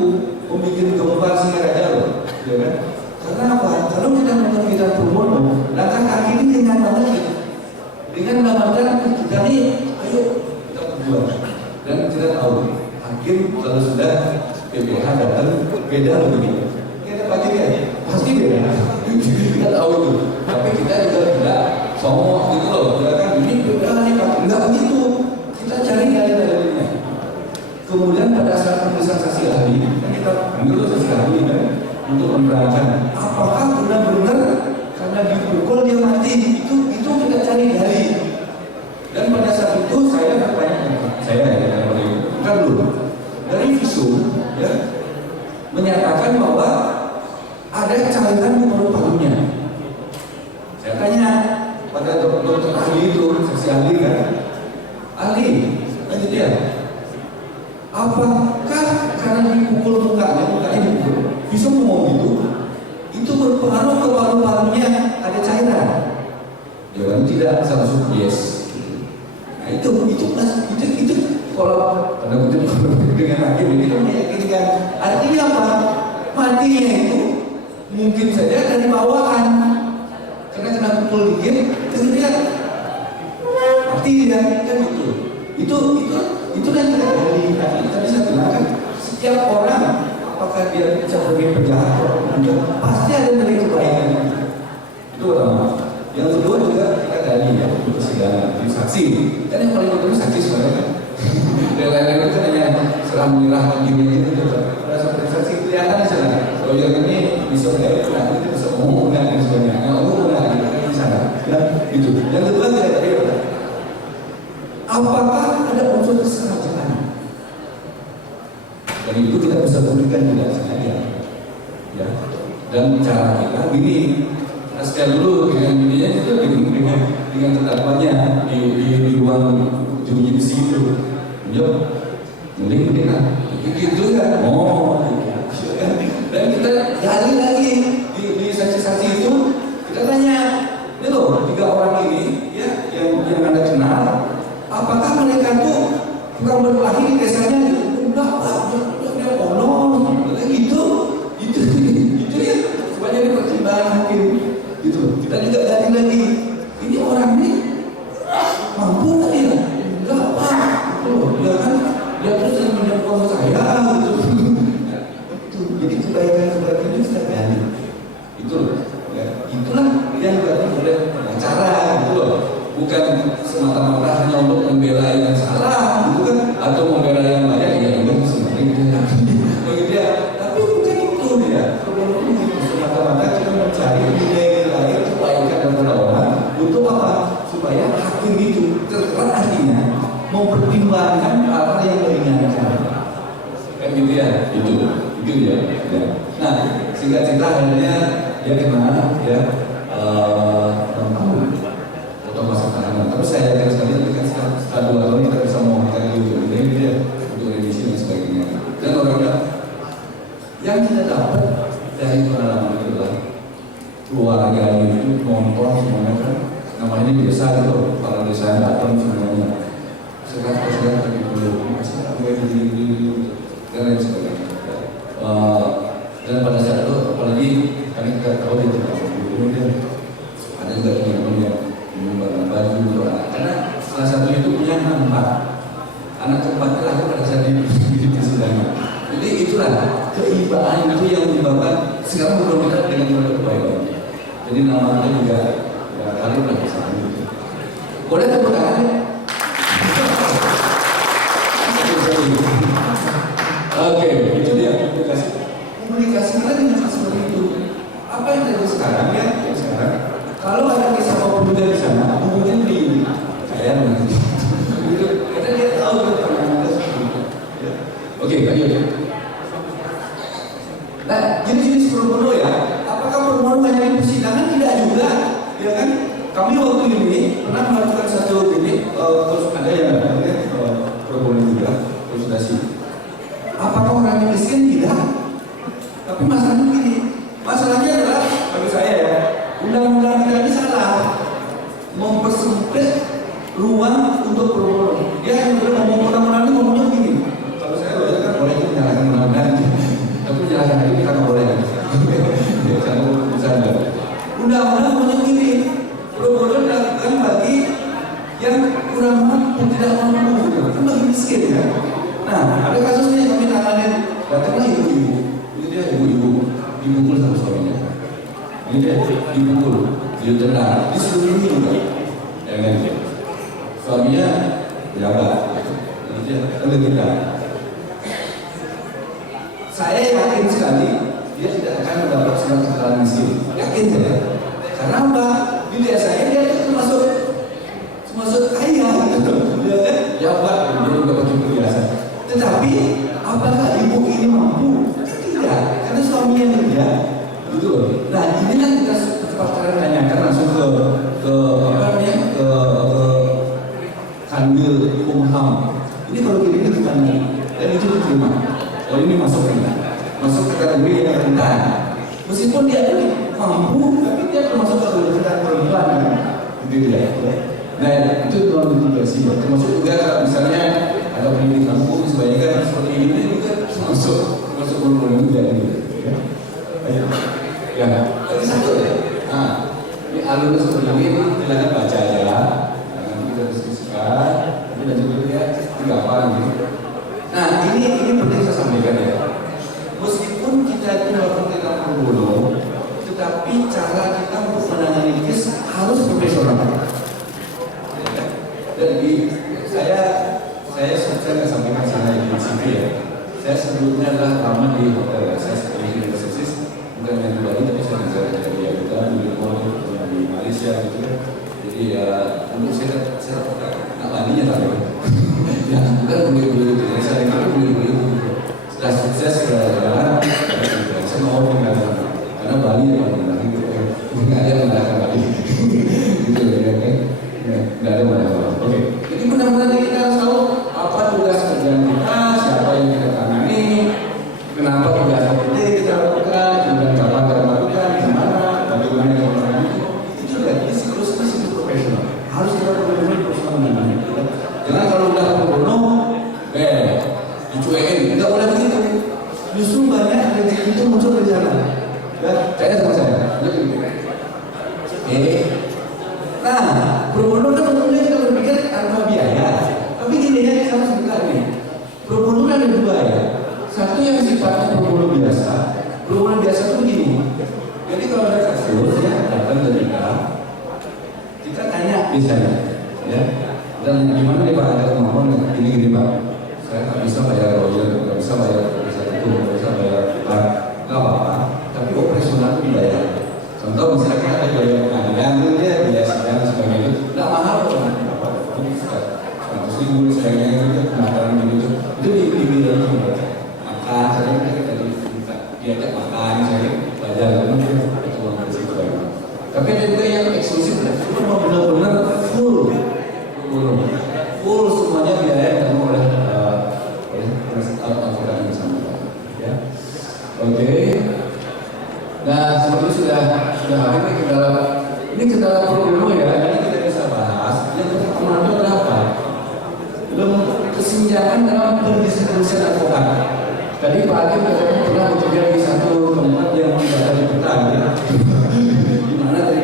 membuat gempa Singaraja loh, ya kan? Karena apa? Kalau kita melakukan kegiatan pro bono, langkah kaki ini dengan banget. Dengan menambahkan kita ini, ayo kita berjuang. Dan kita tahu, hakim kalau sudah PPH datang beda begini. Kita pasti beda. Kita tahu itu. Tapi kita juga tidak songong gitu loh. Kita kan ini PPH nih Pak, enggak begitu. Kita cari dalil-dalilnya. Kemudian pada saat pemeriksaan saksi ahli, kita ambil saksi ahli kan untuk menerangkan apakah benar-benar karena dipukul dia mati. Itu kita cari dalil. Dan pada saat itu saya bertanya, bukan dulu dari visum ya menyatakan bahwa ada cairan di paru-parunya. Saya tanya pada dokter ahli itu, saksi ahli kan, lanjut dia, apakah karena dipukul mukanya dipukul? Visum ngomong gitu, tidak, saya langsung yes. Nah itu kalau pada kutip dengan hakim itu meyakinkan. Artinya apa? Matinya itu mungkin saja dari bawaan, karena kena pukul dikit, kemudian mati dia kan gitu. Itu kan kita bisa bilang kan setiap orang apakah dia sebagai penjahat atau penjahat pasti ada dari kebaikan. Itu pertama. Yang kedua juga kita tadi ya persidangan saksi. Kan yang paling penting saksi sebenarnya kan. Yang lain-lain itu kan hanya serang menyerah gini gitu. Pada saat saksi kelihatan di sana. Kalau yang ini bisa kayak itu bisa ngomong dan sebagainya. Ngomong dan di sana. Dan itu. Yang kedua tidak tadi apakah ada unsur kesengajaan? Dan itu kita bisa berikan tidak sengaja, ya. Dan cara kita gini, sekian dulu dengan ininya itu dengan terdakwanya di ruang juri di situ, mending gitu kan? Oh, dan kita gali lagi di saksi-saksi itu, kita tanya, ini loh 3 orang ini, ya, yang Anda kenal. Apakah mereka tuh kurang berkelahi di desanya? Enggak, Pak. Dia konon. Itu ya. Semuanya ini pertimbangan hakim. Gitu. Kita juga gali lagi. Ini orang ini mampu nggak dia? Enggak, Pak. Dia kan dia terus yang menyebut saya. Gitu. Jadi kebaikan itu kita gali. Itu. Ya. Itulah yang dilakukan oleh pengacara. Gitu loh. Bukan semata-mata hanya untuk membela yang salah, gitu kan? Atau membela yang banyak, ya juga sebenarnya begitu ya. Tapi bukan itu dia. Problem itu semata-mata kita mencari nilai-nilai kebaikan dan orang untuk apa? Supaya hakim itu terkerat artinya mempertimbangkan hal yang meringankan. Kan gitu ya, itu ya. Nah, singkat cerita akhirnya dia kena ya 6 tahun. Masa tahanan. Terus saya yakin sekali setelah 2 tahun kita bisa mengomongkan itu ini dia untuk revisi dan sebagainya. Dan orang yang kita dapat dari pengalaman itu adalah keluarga itu nonton semuanya kan namanya di desa itu para desa datang semuanya sekarang pergi dulu masih dan lain sebagainya. Dan pada saat itu apalagi karena kita tahu dia tidak ada juga yang membuat baju untuk anak, karena salah satu itu punya anak keempat lahir pada saat di persidangan. Jadi itulah keibaan itu yang menyebabkan sekarang belum kita dengan kebaikan. Jadi namanya juga ya kali lagi sama itu. Boleh tepuk tangan? Oke, itu dia komunikasi kita dengan seperti itu. Apa yang terjadi sekarang ya? Sekarang kalau ada kisah pemuda di sana, mungkin di saya nanti. Karena dia tahu tentang seperti itu. Oke, lanjut. Nah, jenis-jenis permohonan ya. Apakah permohonan hanya di persidangan? Tidak juga, ya kan? Kami waktu ini pernah melakukan satu ini, terus ada yang permohonan juga konsultasi. Apakah orang yang miskin? Tidak. Tapi masalahnya begini. Masalahnya adalah bagi saya ya. Undang-undang kita ini salah mempersempit ruang untuk permohonan. Dia yang udah ngomong undang-undang ini ngomongnya begini. Kalau saya udah kan boleh menyalahkan undang-undang, tapi menyalahkan ini karena boleh. Jangan bercanda. Undang-undang ngomongnya begini. Permohonan dilakukan bagi yang kurang mampu, tidak mampu, kan bagi miskin ya. Nah, ada kasusnya yang kami tanganin. Datanglah ibu-ibu. Ini dia ibu-ibu dipukul sama suaminya. Ini dia dipukul, ditendang, disuruh juga, ya kan? Suaminya pejabat, ini dia kita. Saya yakin sekali dia tidak akan mendapat surat keterangan miskin, yakin saya. Karena apa? Di desanya dia itu termasuk kaya, gitu. Dia kan? Ya Pak, dia juga begitu biasa. Tetapi apakah ibu ini mampu? Tidak, karena suaminya kerja. Betul. Nah, ini kan kita sekarang tanyakan langsung ke apa namanya ke Kanwil Kumham. Ini kalau gini gimana? Dan itu diterima. Oh ini masuk kategori yang rendah. Meskipun dia ini mampu, tapi dia termasuk kategori rendah perempuan. Gitu ya. itu non mitigasi ya. Termasuk juga kalau misalnya ada pendidikan hukum sebanyak kan seperti ini juga masuk guru juga gitu. Ya, tapi satu ya. Nah, ini alurnya seperti ini silakan baca aja. Nanti kita diskusikan. Ini dan juga dia 3 apa gitu. Nah, ini penting saya sampaikan ya. Meskipun kita itu melakukan tindakan pro bono, tetapi cara kita untuk menangani kes harus profesional. Jadi saya nggak sampaikan sana di CV ya. Saya sebelumnya adalah lama di hotel. Saya sebagai resepsionis bukan yang di Bali, tapi saya juga di Abuja, di Mall, di Malaysia gitu. Jadi ya untuk saya nggak Balinya tapi ya bukan beli saya itu beli sudah sukses sudah jalan. Saya mau mengenal karena Bali yang paling menarik gitu. Nggak ada yang mengenalkan Bali gitu ya kan. Nggak ada masalah. Oke. Jadi benar-benar kita harus tahu apa tugas kerjaan kita, siapa yang kita tangani, kenapa tugas ini kita lakukan, kemudian kapan kita lakukan, di mana, bagaimana kita melakukan itu. Itu sudah siklus profesional. Harus kita benar-benar profesional menangani. Jangan kalau udah pro bono, dicuekin, nggak boleh begitu. Justru banyak rezeki itu muncul di sana. Ya, saya sama saya. Nah, pro bono kan tentunya kita berpikir tanpa biaya. Tapi gini ya, saya harus buka nih. Pro bono kan ada 2 ya. Satu yang sifatnya pro bono biasa. Pro bono biasa itu gini. Jadi kalau ada kasus ya datang dari kita tanya misalnya, ya. Dan gimana nih Pak, ada kemampuan gini Pak. Saya nggak bisa bayar lawyer, nggak bisa bayar itu, nggak bisa bayar nggak apa-apa. Tapi operasional itu dibayar. Contoh misalnya ada biaya pengadilan itu dia biaya sidang sebagainya itu nggak mahal kok, ribu sebagainya itu penataran gitu itu di bidang makan saya kita diajak makan saya belajar itu uang bersih. Tapi ada juga yang eksklusif itu mau benar-benar full semuanya biaya yang oleh aturan yang sama ya. Oke. Nah, seperti sudah hari ini ke dalam pro ya, ini kita bisa bahas. Yang pertama itu berapa? Kesenjangan dalam pendistribusian advokat. Tadi Pak Hakim katanya pernah bekerja di satu tempat yang tidak ada di peta, ya. Di mana tadi?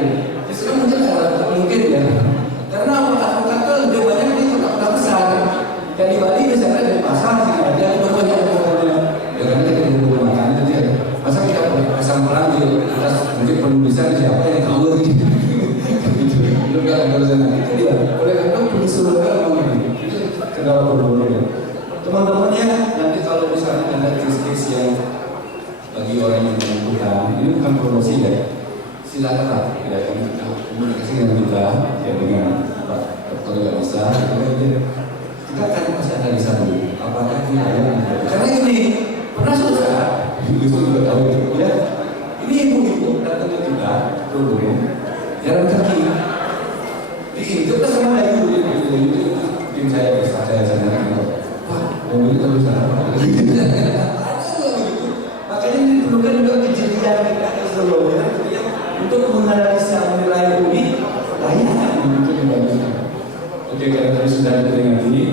Sekarang mungkin ya, karena advokat itu lebih banyak di kota-kota besar. Dan di Bali misalnya dari pasar sih ada banyak advokatnya. Ya kan kita di rumah makan itu dia. Masa kita pasang perang di atas mungkin penulisan siapa yang tahu gitu. Itu kan urusan itu dia. Oleh karena penyesuaian orang ini itu kendala problem. Teman-temannya nanti kalau misalnya ada case-case yang bagi orang yang membutuhkan, ini bukan promosi ya. Silakan lah kita komunikasi dengan kita ya dengan Pak Dr. Galisa. Kita akan pasti analisa dulu apakah ini ada karena ini pernah susah. Itu juga tahu ya. Ini ibu-ibu datang ke kita, turun, jalan kaki, diinjak lah sama ibu itu tim saya Pak, mobil itu bisa apa? Makanya ini diperlukan juga kejadian kita sebelumnya untuk menganalisa menilai ini layak untuk dibangun. Oke, kalau tadi sudah diperingati.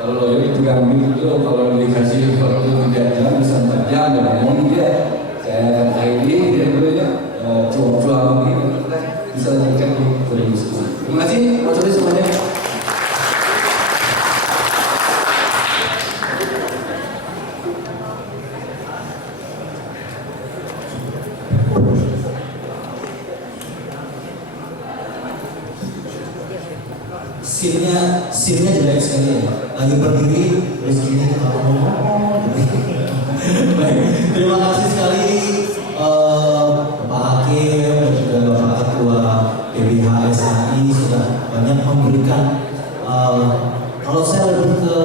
Kalau lawyer itu kami itu kalau dikasih kalau itu tidak jalan bisa 4 jam dan ngomong dia saya ID dia dulu ya cuap-cuap ini bisa lanjutkan di diskusi. Terima kasih materi semuanya. Scene-nya jelek sekali ya. Lagi berdiri terus gini baik, terima kasih sekali Pak Hakim dan juga Bapak Ketua PBHSAI sudah banyak memberikan kalau saya lebih ke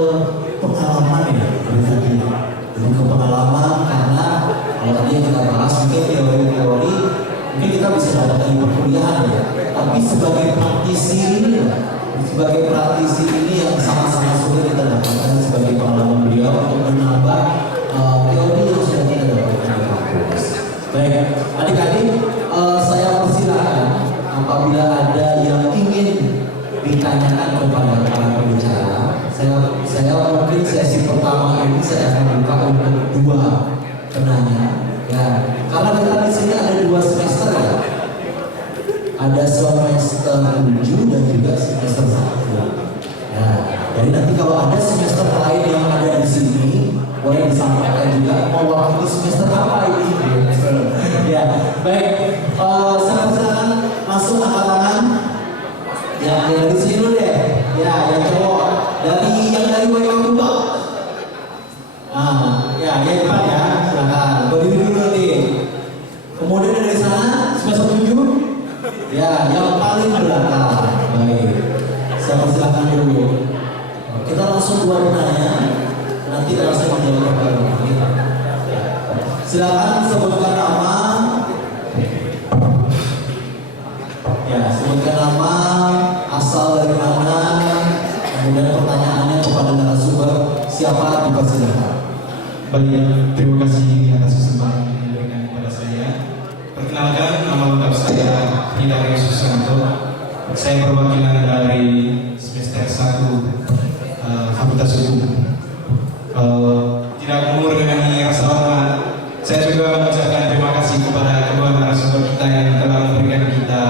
pengalaman ya lebih ke pengalaman karena kalau tadi yang kita bahas mungkin teori-teori mungkin kita bisa dapatkan di perkuliahan ya, tapi sebagai praktisi ini yang sangat-sangat sulit kita dapatkan sebagai pengalaman beliau untuk menambah teori yang sudah kita dapatkan di kampus. Baik, adik-adik, saya persilakan apabila ada yang ingin ditanyakan kepada ada semester 7 dan juga semester 1. Nah, jadi nanti kalau ada semester lain yang ada di sini, boleh disampaikan juga mewakili semester apa ini. Ya, baik. Saya silakan masuk angkat tangan. Ya, yang dari sini dulu deh. Ya, yang cowok. Yang dari WO2. Ya, yang depan ya. Silakan. Berdiri dulu nanti. Kemudian dari sana semester 7. Ya, yang paling belakang. Baik. Saya persilakan dulu. Kita langsung keluar nanya. Nanti langsung menjawab pertanyaan. Silakan sebutkan nama. Ya, sebutkan nama, asal dari mana, kemudian pertanyaannya kepada narasumber siapa dipersilakan. Baik, terima kasih atas kesempatan yang diberikan kepada saya. Perkenalkan, nama lengkap saya Hidayat Susanto. Saya perwakilan dari semester 1 Fakultas Hukum. Tidak mengumur dengan rasa hormat, saya juga mengucapkan terima kasih kepada kedua narasumber kita yang telah memberikan kita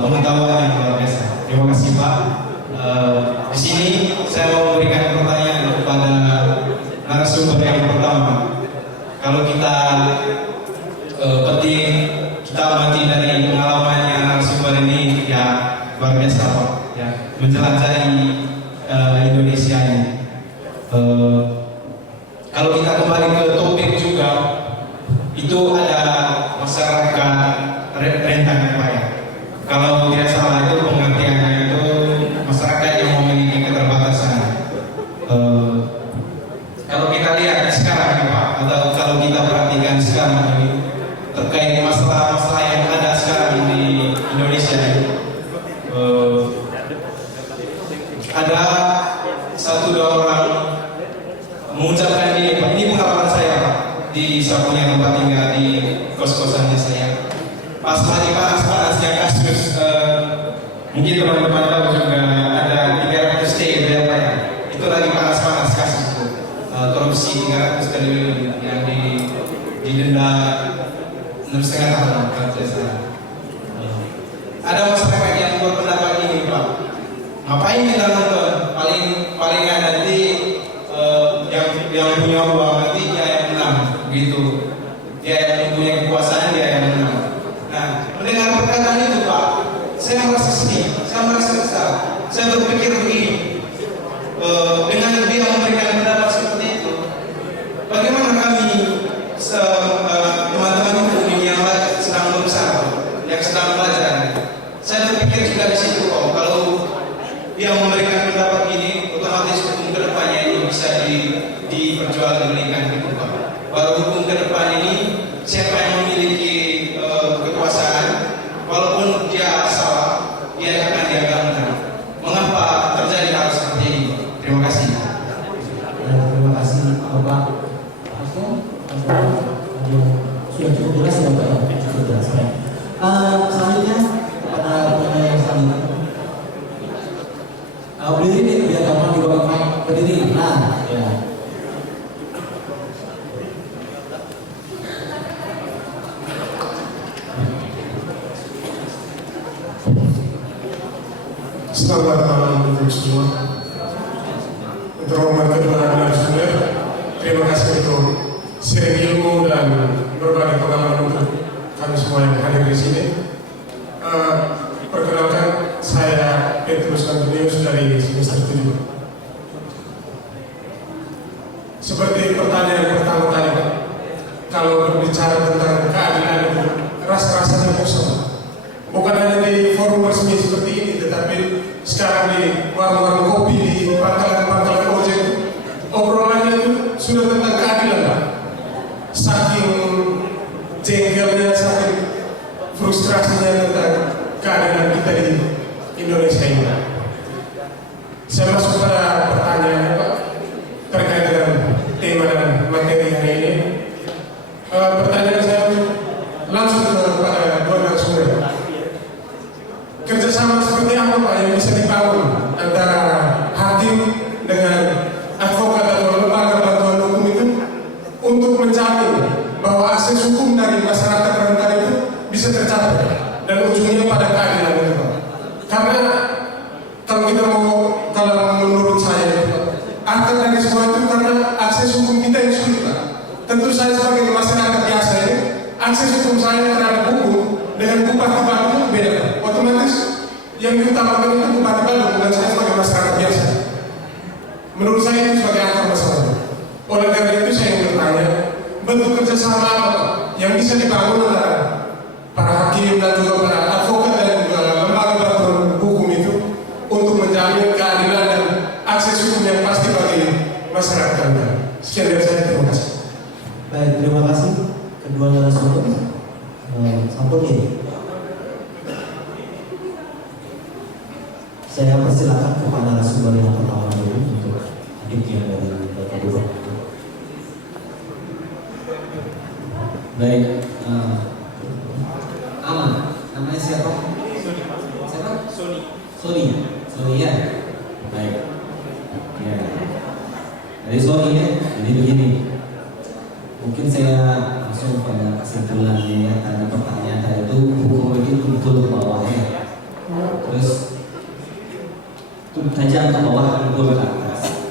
pengetahuan yang luar biasa. Terima kasih Pak. Di sini saya mau memberikan pertanyaan kepada narasumber yang pertama. Kalau kita petik, kita amati dari pengalamannya narasumber ini, ya luar biasa Pak. Ya, menjelajahi Indonesia ini. Kalau kita kembali ke topik juga, itu ada masyarakat rentan Pak ya. Kalau tidak salah itu pengertiannya itu masyarakat yang memiliki keterbatasan. Kalau kita lihat sekarang Pak, atau kalau kita perhatikan sekarang ini terkait masalah-masalah yang ada sekarang di Indonesia ini, ada satu dua orang mengucapkan ini Pak, ini pengalaman saya Pak, di saya punya tempat tinggal di kos-kosannya saya. Pas lagi panas-panasnya kasus, mungkin teman-teman tahu juga ada 300 T berapa ya? Itu lagi panas-panas kasus itu, korupsi 300 triliun yang didenda 6,5 tahun kalau tidak salah. Ada masyarakat yang berpendapat ini Pak, ngapain kita nonton? Palingan nanti yang punya uang nanti dia yang menang, begitu. Dia yang mempunyai kekuasaan, dia yang menang. Nah, mendengar perkataan itu Pak, saya merasa sedih, saya merasa kesal. Saya berpikir begini, dengan dia memberikan pendapat seperti itu, bagaimana kami teman-teman hukum ini yang sedang berusaha, yang sedang belajar? Saya berpikir juga di situ, kalau dia memberikan pendapat ini, otomatis hukum kedepannya ini bisa diperjualbelikan gitu Pak. Baru hukum ke depan ini, siapa yang memiliki kekuasaan, walaupun dia salah, dia akan dianggap benar. Mengapa terjadi hal seperti ini? Terima kasih. Terima kasih Bapak. Sudah cukup jelas ya Pak? Cukup jelas. Selanjutnya kepada penanya yang selanjutnya. Berdiri nih biar gampang dibawa mic. Berdiri. Nah, ya. Selamat malam untuk semua. Untuk hormat kedua narasumber, terima kasih untuk sharing ilmu dan berbagi pengalaman untuk kami semua yang hadir di sini. Perkenalkan, saya Petrus Antonius dari semester 7. Seperti pertanyaan pertama tadi, kalau berbicara tentang keadilan itu rasa-rasanya bosan. Bukan hanya di forum resmi seperti ini, tetapi sekarang di warung-warung kopi, di pangkalan-pangkalan ojek, obrolannya itu sudah tentang keadilan Pak. Saking jengkelnya, saking frustrasinya tentang keadilan kita di Indonesia ini. Saya masuk pada pertanyaan Pak terkait dengan tema dan materi hari ini. Pertanyaan saya langsung kepada dua narasumber. Kerjasama seperti apa Pak yang bisa dibangun antara hakim dengan advokat atau lembaga bantuan hukum itu untuk menjamin bahwa akses hukum dari masyarakat rentan itu bisa tercapai dan ujungnya Karena kalau menurut saya, akar dari semua itu karena akses hukum kita yang sulit, Pak. Tentu saya sebagai masyarakat biasa ini, akses hukum saya terhadap hukum dengan Bupati Bandung itu beda, Pak. Otomatis yang diutamakan itu Bupati Bandung, bukan saya sebagai masyarakat biasa. Menurut saya itu sebagai akar masalah. Oleh karena itu saya ingin bertanya, bentuk kerjasama apa Pak, yang bisa dibangun antara para hakim dan juga para advokat dan juga lembaga bantuan hukum itu untuk menjamin keadilan dan akses hukum yang pasti bagi masyarakat kita. Sekian dari saya, terima kasih. Baik, terima kasih kedua narasumber. Sampun ya. Saya persilakan kepada narasumber yang pertama dulu untuk hakim dari Bapak Dua. Baik, aman. Namanya siapa? Siapa? Sony ya. Baik. Ya. Dari Sony ya. Jadi begini. Mungkin saya langsung pada kesimpulannya ya. Karena pertanyaan tadi itu hukum itu tumpul ke bawahnya. Terus tajam ke bawah, tumpul ke atas.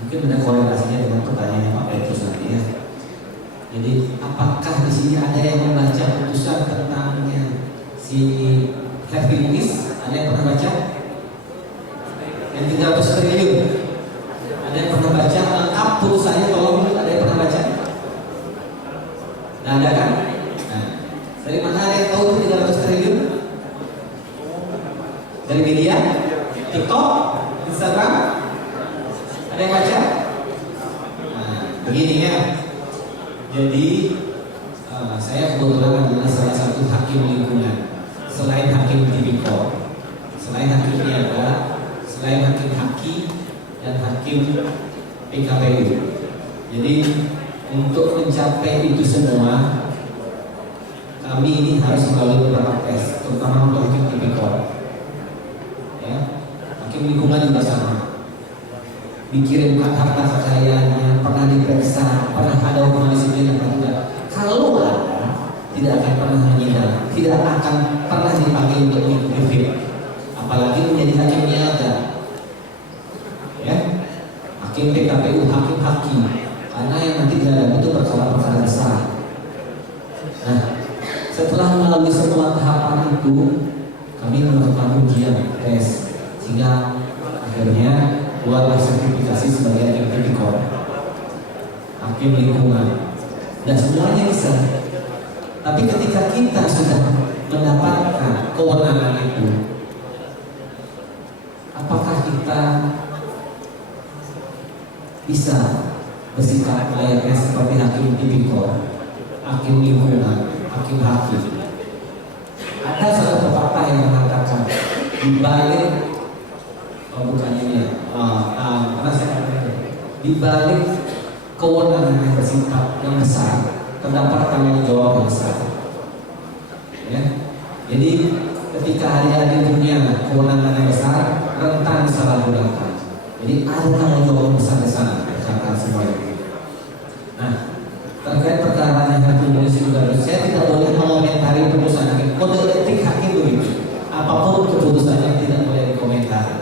Mungkin ada korelasinya dengan pertanyaannya Pak Petrus nanti ya. Jadi apakah di sini ada yang membaca putusan tentangnya si Harvey Muiz? Ada yang pernah baca? Yang 300 triliun. Ada yang pernah baca? Lengkap putusannya, tolong. Ada yang pernah baca? Nggak ada kan? Nah, dari mana ada yang tahu 300 triliun? Dari media? TikTok? Instagram? Ada yang baca? Nah, begini ya. Jadi saya kebetulan adalah salah satu hakim lingkungan. Selain hakim tipikor, selain hakim niaga, selain hakim haki dan hakim PKPU. Jadi untuk mencapai itu semua, kami ini harus melalui beberapa tes, terutama untuk hakim tipikor. Ya, hakim lingkungan juga sama. Dikirimkan harta kekayaannya, pernah diperiksa, pernah ada hukuman disiplin atau tidak. Kalau ada, tidak akan pernah menyidang, tidak akan pernah dipanggil untuk mengikuti, apalagi menjadi hakim niaga, ya, hakim PKPU, hakim haki, karena yang nanti tidak itu perkara-perkara besar. Nah, setelah melalui semua tahapan itu, kami melakukan ujian tes, sehingga akhirnya buatlah sertifikasi sebagai hakim tipikor, hakim lingkungan, dan semuanya bisa. Tapi ketika kita sudah mendapatkan kewenangan itu, apakah kita bisa bersikap layaknya seperti hakim tipikor, hakim lingkungan, hakim hakim? Ada satu pepatah yang mengatakan di balik di balik kewenangan yang bersifat yang besar terdapat tanggung jawab yang besar. Ya. Jadi ketika hari-hari punya kewenangan yang besar, rentan disalahgunakan. Jadi ada tanggung jawab yang besar di sana, rekan semuanya. Nah, terkait perkara yang hakim Muiz juga, saya tidak boleh mengomentari putusan hakim. Kode etik hakim begitu. Apapun keputusannya tidak boleh dikomentari.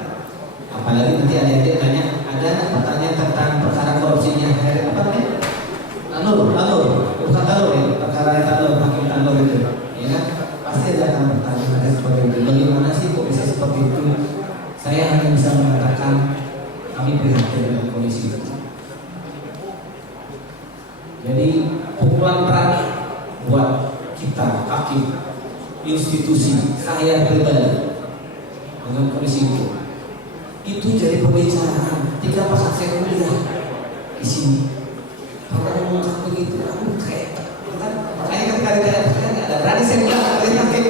Apalagi nanti ada yang tanya, ada pertanyaan tentang perkara korupsinya apa namanya? Tanur, bukan Tanur ya, perkara Tanur, hakim Tanur itu, ya kan? Pasti ada akan pertanyaan seperti itu. Bagaimana sih kok bisa seperti itu? Saya hanya bisa mengatakan kami prihatin dengan kondisi itu. Jadi pukulan berat buat kita hakim, institusi, saya pribadi dengan kondisi itu jadi pembicaraan. Tiga pasang saya kuliah di sini. Kalau ngomong begitu, aku kayak makanya kan saya nggak ada berani saya bilang kalian hakim.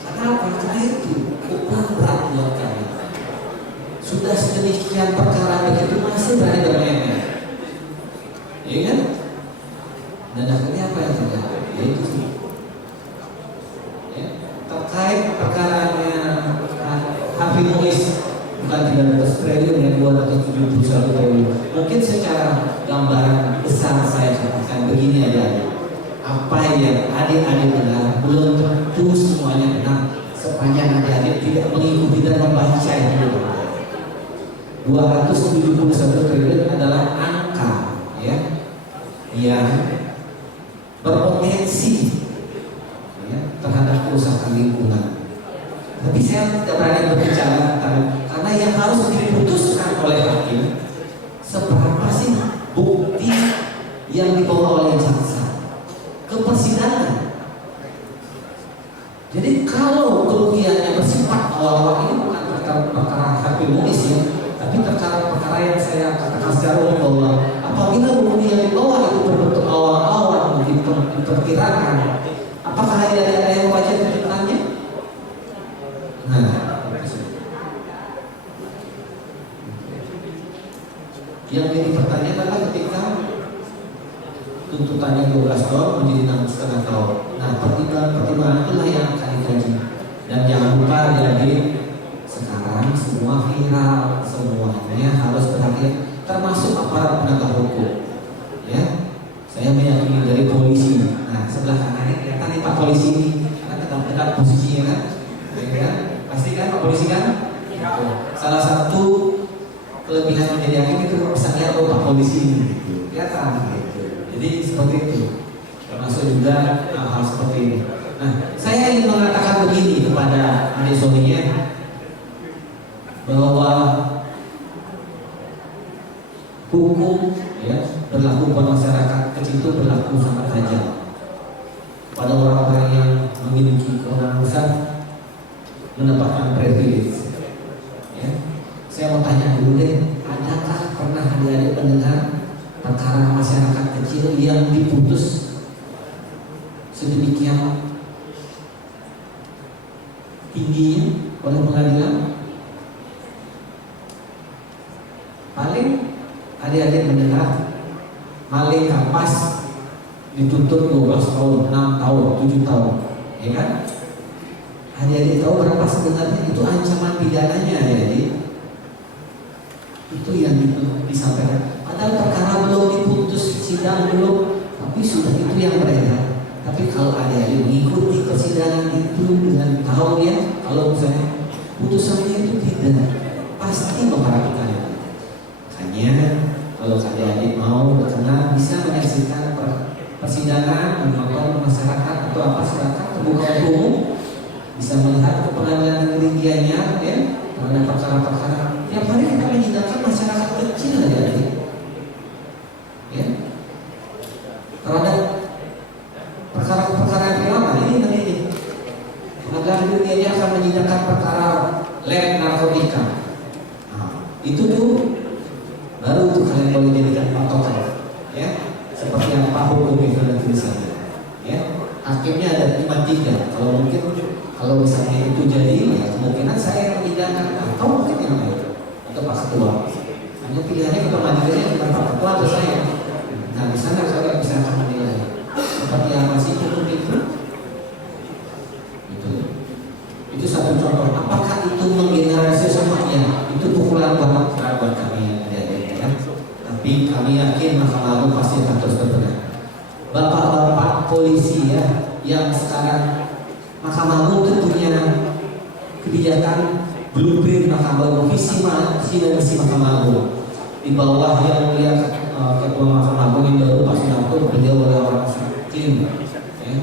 Karena apa? Karena itu pukulan berat buat kami. Sudah sedemikian perkara begitu masih berani bermain, iya kan? Dan akhirnya apa yang terjadi? Yaitu ya, terkait perkaranya Harvey Muiz, bukan 300 triliun yang 271 triliun. Mungkin secara gambaran besar saya katakan begini aja. Apa yang adik-adik benar belum tentu semuanya benar sepanjang adik-adik tidak mengikuti 271 triliun adalah angka ya yang berpotensi ya, terhadap kerusakan lingkungan. Tapi saya tidak berani berbicara tentang, karena yang harus diputuskan oleh hakim seberapa sih bukti yang dibawa oleh jaksa ke persidangan. Jadi kalau kerugiannya bersifat awal-awal, ini bukan perkara harmonis ya, tapi perkara yang saya katakan secara umum bahwa apabila bukti yang dibawa itu berbentuk awal-awal diperkirakan, apakah ada yang wajib tuntutannya? Nah, yang jadi pertanyaan adalah ketika tuntutannya 12 tahun menjadi 6,5 tahun. Nah, pertimbangan itulah yang akan dikaji. Dan jangan lupa jadi sekarang semua viral, semuanya harus perhatian, termasuk aparat penegak hukum. Ya, saya meyakini dari polisi. Nah, sebelah kanan ini kelihatan nih Pak polisi ini, karena dekat posisinya kan, ya, pasti kan Pak polisi kan. Salah satu kelebihan menjadi hakim itu bisa lihat Pak polisi ini, kelihatan. Jadi seperti itu, termasuk juga hal seperti ini. Nah, saya ingin mengatakan begini kepada adik soninya, bahwa hukum ya berlaku pada masyarakat kecil itu berlaku sangat tajam pada orang-orang yang memiliki kewenangan besar mendapatkan privilege. Ya, saya mau tanya dulu deh, adakah pernah adik-adik mendengar perkara masyarakat kecil yang diputus sedemikian tingginya oleh pengadilan? Paling adik-adik mendengar maling kapas dituntut 12 tahun, 6 tahun, 7 tahun, ya kan? Adik-adik tahu berapa sebenarnya itu ancaman pidananya, adik-adik? Itu yang disampaikan. Padahal perkara belum diputus, sidang belum, tapi sudah itu yang beredar. Tapi kalau adik-adik mengikuti persidangan itu dengan tahu ya, kalau misalnya putusannya itu tidak, pasti memperhatikan. Makanya kalau adik-adik mau berkenan bisa menyaksikan persidangan, menonton masyarakat atau apa, silakan terbuka umum, bisa melihat ke pengadilan negerinya ya, mengenai perkara-perkara. Tiap hari kita menyidangkan masyarakat kecil adik-adik. Ya, terhadap perkara-perkara yang lama ini pengadilan negerinya akan menyidangkan perkara lab narkotika. Nah, itu tuh baru tuh kalian boleh jadikan patokan, ya, seperti apa hukum itu dan misalnya, ya, hakimnya ada 5-3. Kalau misalnya itu jadi, ya kemungkinan saya yang menyidangkan atau mungkin yang lain atau Pak Ketua. Hanya pilihannya ke pengadilannya bukan Pak Ketua atau saya. Nah, di sana saya bisa akan menilai seperti yang masih hukum itu. Itu satu contoh. Apakah itu menggeneralisasi semuanya? Itu pukulan banget buat kami. Tapi kami yakin Mahkamah Agung pasti akan terus berbenah. Bapak-bapak polisi ya, yang sekarang Mahkamah Agung itu punya kebijakan blueprint Mahkamah Agung, visi dan misi Mahkamah Agung. Di bawah yang mulia Ketua Mahkamah Agung yang baru Pak Sunarto, beliau adalah orang tim. Ya.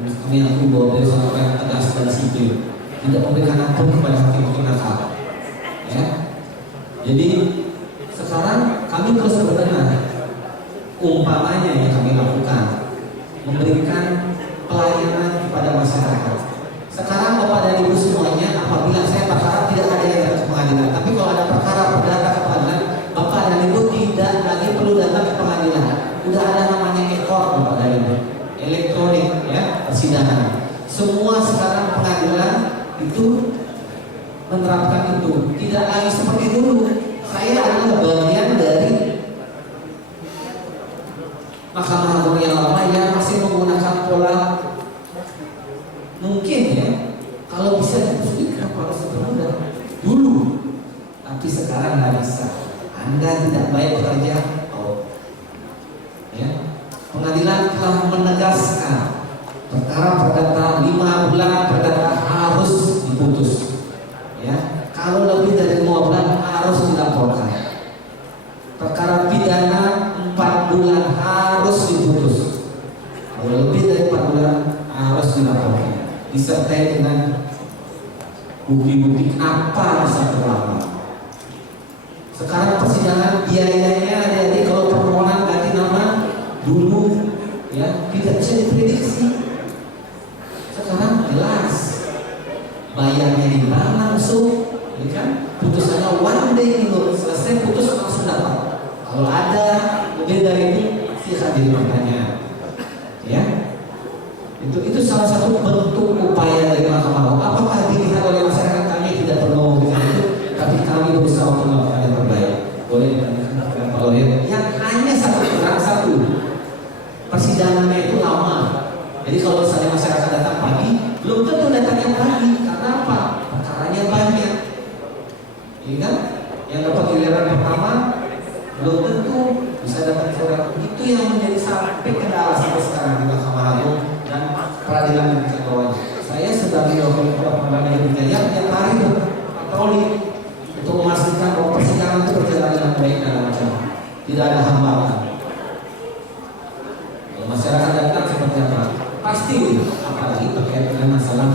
Kami aku bahwa beliau sangat tegas dan sipil, tidak memberikan ampun kepada hakim-hakim nakal. Ya. Jadi sekarang kami terus berbenah. Umpamanya yang kami lakukan memberikan pelayanan kepada masyarakat. Sekarang Bapak dan Ibu semuanya, apabila saya perkara tidak ada yang datang ke pengadilan, tapi kalau ada perkara datang ke pengadilan, Bapak dan Ibu tidak lagi perlu datang ke pengadilan. Udah ada namanya ekor Bapak dan Ibu, elektronik ya, persidangan. Semua sekarang pengadilan itu menerapkan itu. Tidak lagi seperti dulu. Saya adalah bagian dari Mahkamah Agung yang lama yang masih menggunakan pola mungkin ya, kalau bisa diputuskan kenapa harus dipermudah dulu, tapi sekarang nggak bisa. Anda tidak baik bekerja, ya. Pengadilan telah menegaskan perkara perdata 5 bulan perdata harus diputus, ya. Kalau lebih dari 5 bulan harus dilaporkan. disertai dengan bukti-bukti apa bisa terlambat. Sekarang persidangan biayanya adik-adik kalau permohonan ganti nama dulu ya tidak bisa diprediksi. Sekarang jelas bayarnya di mana langsung, ya kan? Putusannya one day minggu selesai putus langsung dapat. Kalau ada lebih dari itu silahkan jadi pertanyaan. Ya, itu salah satu bentuk upaya dari Mahkamah Agung. Apakah dilihat oleh masyarakat kami tidak perlu dengan itu, tapi kami berusaha untuk melakukan yang terbaik. Boleh ditanyakan kepada Pak Lawyer. Yang hanya satu persidangannya itu lama. Jadi kalau misalnya masyarakat datang pagi, belum tentu datangnya pagi. Karena apa? Perkaranya banyak. Iya kan? Yang dapat giliran pertama belum tentu bisa dapat surat. Itu yang menjadi sampai kendala sampai sekarang di Mahkamah Agung dan peradilan di tingkat bawahnya. Saya sebagai wakil ketua pengadilan yang tiap hari berpatroli untuk memastikan bahwa persidangan itu berjalan dengan baik dan lancar, tidak ada hambatan. Kalau masyarakat datang seperti apa? Pasti, apalagi terkait dengan masalah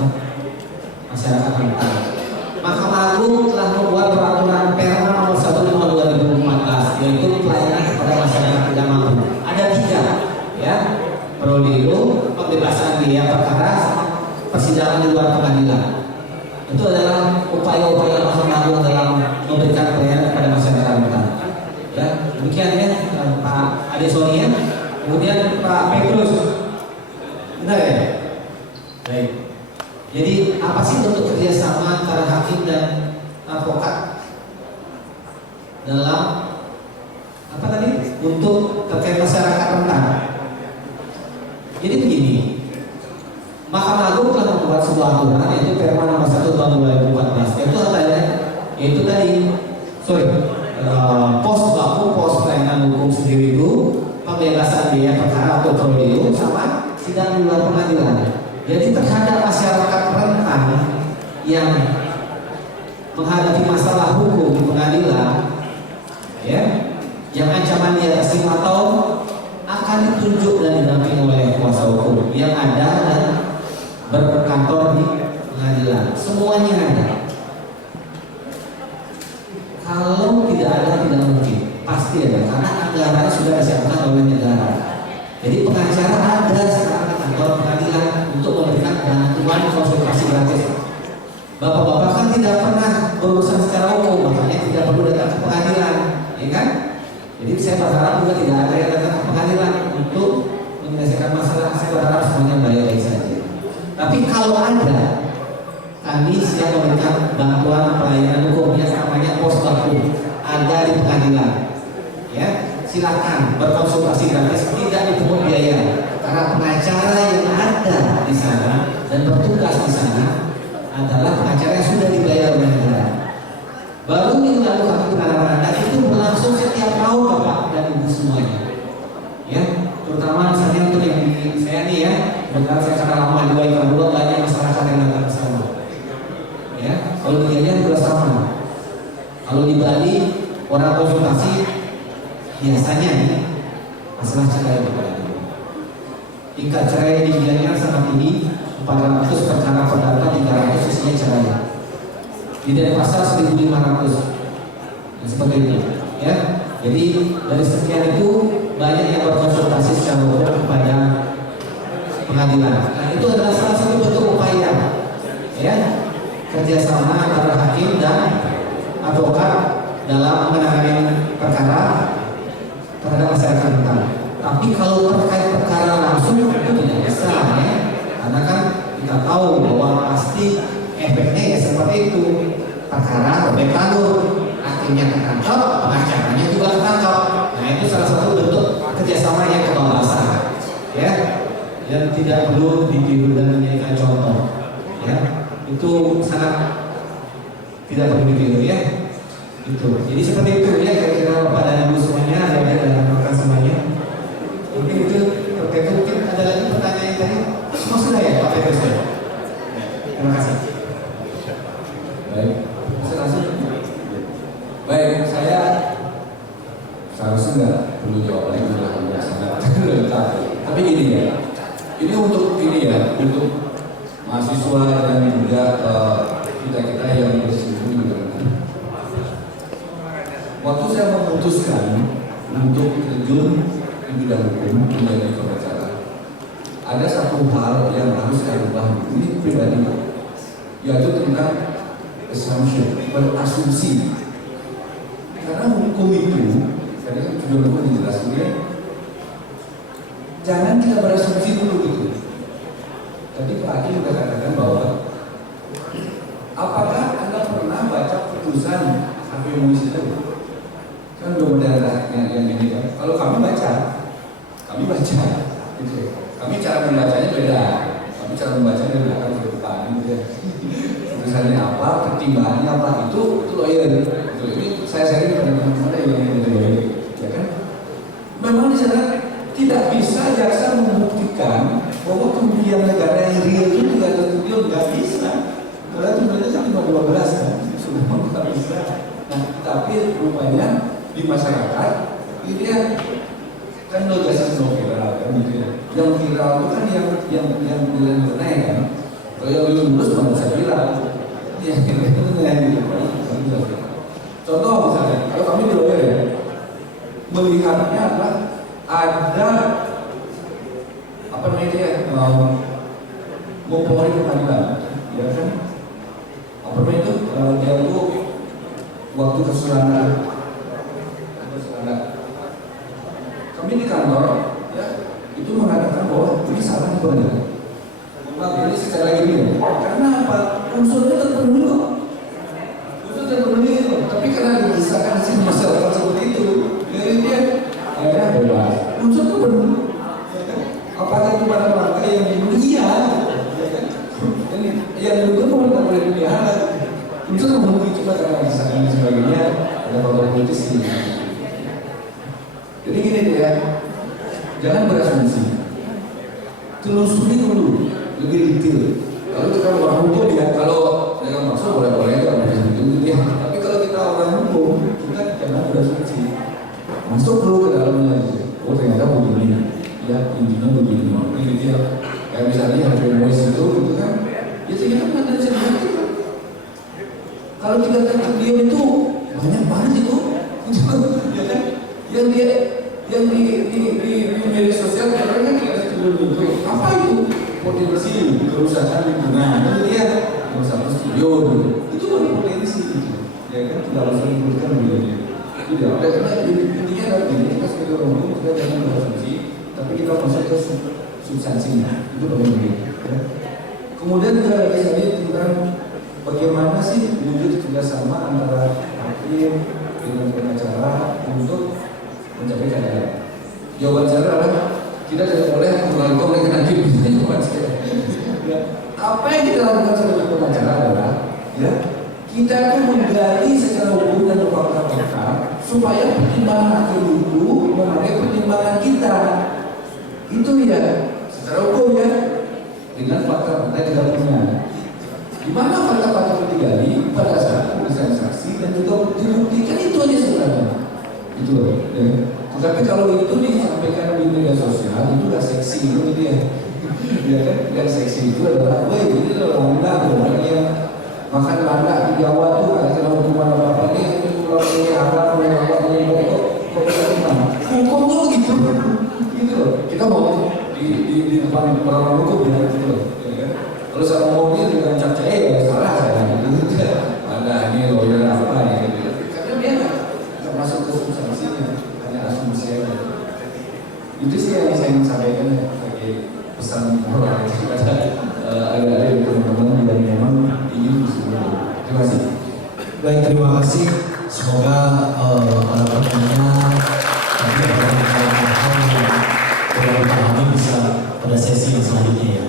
masyarakat rentan. Mahkamah Agung telah membuat peraturan Perma nomor 1 tahun 2014 yaitu pelayanan kepada masyarakat tidak mampu. Ada 3 ya, prodeo, pembebasan biaya perkara, persidangan di luar pengadilan. Itu adalah upaya-upaya Mahkamah Agung dalam memberikan pelayanan kepada masyarakat rentan. Ya, demikian ya Pak Ade Sonia. Kemudian Pak Petrus, benar ya? Baik. Jadi apa sih bentuk kerjasama antara hakim dan advokat dalam apa tadi untuk terkait masyarakat rentan? Jadi begini, Mahkamah Agung telah membuat sebuah aturan yaitu Perma nomor 1 tahun 2014. Yaitu tadi, pos baku, pos pelayanan hukum sendiri itu pembebasan biaya perkara atau prodeo sama sidang di luar pengadilan. Jadi terhadap masyarakat rentan yang menghadapi masalah hukum di pengadilan, ya, yang ancaman di atas 5 tahun akan ditunjuk dan didampingi oleh kuasa hukum yang ada dan berkantor di pengadilan. Semuanya ada. Kalau tidak ada tidak mungkin, pasti ada karena anggaran sudah disiapkan oleh negara. Jadi pengacara ada sekarang di kantor pengadilan untuk memberikan bantuan konsultasi gratis. Bapak-bapak kan tidak pernah berurusan secara umum, makanya tidak perlu datang ke pengadilan, ya kan? Jadi saya berharap juga tidak ada yang datang ke pengadilan untuk menyelesaikan masalah. Saya berharap semuanya baik-baik saja. Tapi kalau ada, kami siap memberikan bantuan pelayanan hukum yang namanya pos baku ada di pengadilan. Ya, silakan berkonsultasi gratis, tidak dipungut biaya. Karena pengacara yang ada di sana dan bertugas di sana adalah pengacara yang sudah dibayar oleh negara. Baru minggu lalu kami penanganan anak itu berlangsung setiap tahun Bapak dan Ibu semuanya. Ya, terutama misalnya untuk yang di saya nih ya, benar saya karena lama di dua banyak masyarakat yang datang ke sana. Ya, kalau di Gianyar juga sama. Kalau di Bali orang konsultasi biasanya nih masalah cerai berkaitan. Tingkat cerai di Gianyar sangat tinggi, 400 perkara perdata, 300 isinya cerai. Di Denpasar 1.500, seperti itu. Ya, jadi dari sekian itu banyak yang berkonsultasi secara hukum kepada pengadilan. Nah, itu adalah salah satu bentuk upaya, ya, kerjasama antara hakim dan advokat dalam menangani perkara terhadap masyarakat rentan. Tapi kalau terkait perkara langsung itu tidak bisa, ya, karena kan kita tahu bahwa pasti efeknya ya seperti itu. Perkara robek tanur, hakimnya ketangkap, pengacaranya juga ketangkap. Nah itu salah satu bentuk kerjasama yang kebablasan, ya, dan tidak perlu ditiru dan menjadikan contoh, ya. Itu sangat tidak perlu ditiru, ya. Itu. Jadi seperti itu ya kira-kira Bapak dan Ibu semuanya ada dalam rekan semuanya. Mungkin itu terkait mungkin ada lagi pertanyaan tadi. Semua sudah ya Pak Petrus. Terima kasih. Baik. Baik, saya seharusnya nggak perlu jawab lagi sangat lengkap. Tapi gini ya, ini untuk ini ya, untuk mahasiswa dan juga kita yang bersinggung dengan. Waktu saya memutuskan untuk terjun di bidang hukum menjadi pengacara, ada satu hal yang harus saya ubah ini pribadi, yaitu tentang assumption, berasumsi. Karena hukum itu, tadi kan sudah lupa dijelaskan ya, jangan kita berasumsi dulu gitu. Tadi Pak Hakim sudah katakan bahwa apakah Anda pernah baca putusan HPMUI itu? Kan belum ada yang ini kan. Kalau kami baca, gitu. Kami cara membacanya beda. Kami cara membacanya dari belakang ke depan, gitu ya. Putusannya apa, pertimbangannya apa, itu lawyer. Itu ini saya sering pada teman-teman yang lawyer, ya kan? Memang di sana tidak bisa jaksa membuktikan bahwa kerugian negara yang real itu 300 triliun, nggak bisa. Karena sebenarnya cuma 12 kan, sudah nggak bisa. Nah, tapi rupanya di masyarakat ini kan lo jasa viral kan gitu ya. Yang viral itu kan yang benar kan. Kalau yang lulus mana saya bilang, ya gitu. Contoh misalnya, kalau kami di lawyer ya, melihatnya adalah ada apa namanya mempengaruhi pengadilan, ya kan? Apa namanya itu? Dia itu waktu kesulitan. Kami di kantor, ya, itu mengatakan bahwa ini salah di pengadilan. Ini secara gini, karena apa? Unsurnya terpenuhi kok. Unsur terpenuhi kok. Tapi karena dibisarkan si masyarakat seperti itu, jadi dia akhirnya bebas. Unsur terpenuhi. Apakah itu pada mereka yang dibunuh? Iya. Yang dibunuh tidak boleh dipelihara. Unsur terpenuhi cuma karena dibisarkan dan sebagainya ada faktor politis ini. Jadi gini deh ya, jangan berasumsi, telusuri dulu lebih detail. Kalau kita orang hukum ya, kalau dengan maksud boleh-boleh aja gitu ya. Tapi kalau kita orang hukum, kita jangan berasumsi. Masuk dulu ke dalamnya. Oh ternyata begini, ya intinya begini. Ini dia kayak misalnya HPMUI itu gitu kan, ya ternyata nggak ada cerita. Kalau 3 triliun itu banyak banget itu, ya kan? Yang di media sosial kadang kan kita itu apa itu potensi kerusakan lingkungan itu dia 1 triliun itu baru potensi gitu. Ya kan tidak harus disebutkan begini itu dia karena intinya adalah ini kita sebagai orang hukum kita jangan berasumsi tapi kita masuk ke substansinya itu penting ya. Kemudian juga lagi tentang bagaimana sih wujud kerjasama antara hakim dengan pengacara untuk mencapai keadilan. Jawaban saya adalah kita tidak boleh mengalihkan oleh hakim. Jawaban saya. Apa yang kita lakukan sebagai pengacara adalah ya kita akan menggali secara hukum dan fakta-fakta supaya pertimbangan hakim itu memakai pertimbangan kita. Itu ya secara hukum ya dengan fakta-fakta yang kita punya. Di mana fakta-fakta itu digali pada saat pemeriksaan saksi dan juga dibuktikan itu aja sebenarnya. Itu loh. Ya. Tapi kalau itu disampaikan di media sosial itu udah seksi itu dia. Ya kan? Yang seksi itu adalah, wah ini adalah landak, orang yang makan landak di Jawa tuh ada kena hukuman apa ini kalau ini haram, ini kok bisa gimana? Hukumnya gitu, gitu loh. Kita mau di depan orang hukum ya gitu loh. Ya kan? Kalau saya ngomongnya dengan cap ya salah saya. Ada ini lawyer apa ya gitu. Karena dia nggak masuk ke substansinya. Asumsi aja. Itu sih yang saya ingin sampaikan sebagai pesan moral kepada adik-adik teman-teman yang memang ingin disebut. Terima kasih. Baik, terima kasih. Semoga para penanya nanti kami bisa pada sesi yang selanjutnya ya.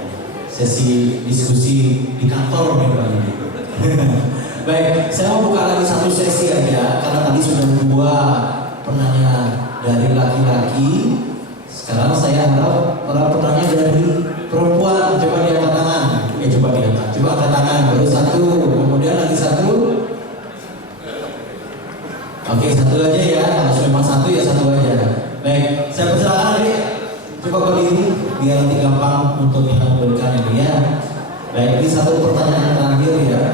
Sesi diskusi di kantor memang ini. Baik, saya mau buka lagi satu sesi aja karena tadi sudah 2 penanya dari laki-laki. Sekarang saya harap para penanya dari perempuan coba diangkat tangan. Coba angkat tangan. Baru 1, kemudian lagi 1. Oke, 1 aja ya. Kalau memang 1 ya 1 aja. Baik, saya persilakan adik. Coba berdiri biar nanti gampang untuk yang memberikan ini ya. Baik, ini satu pertanyaan terakhir ya.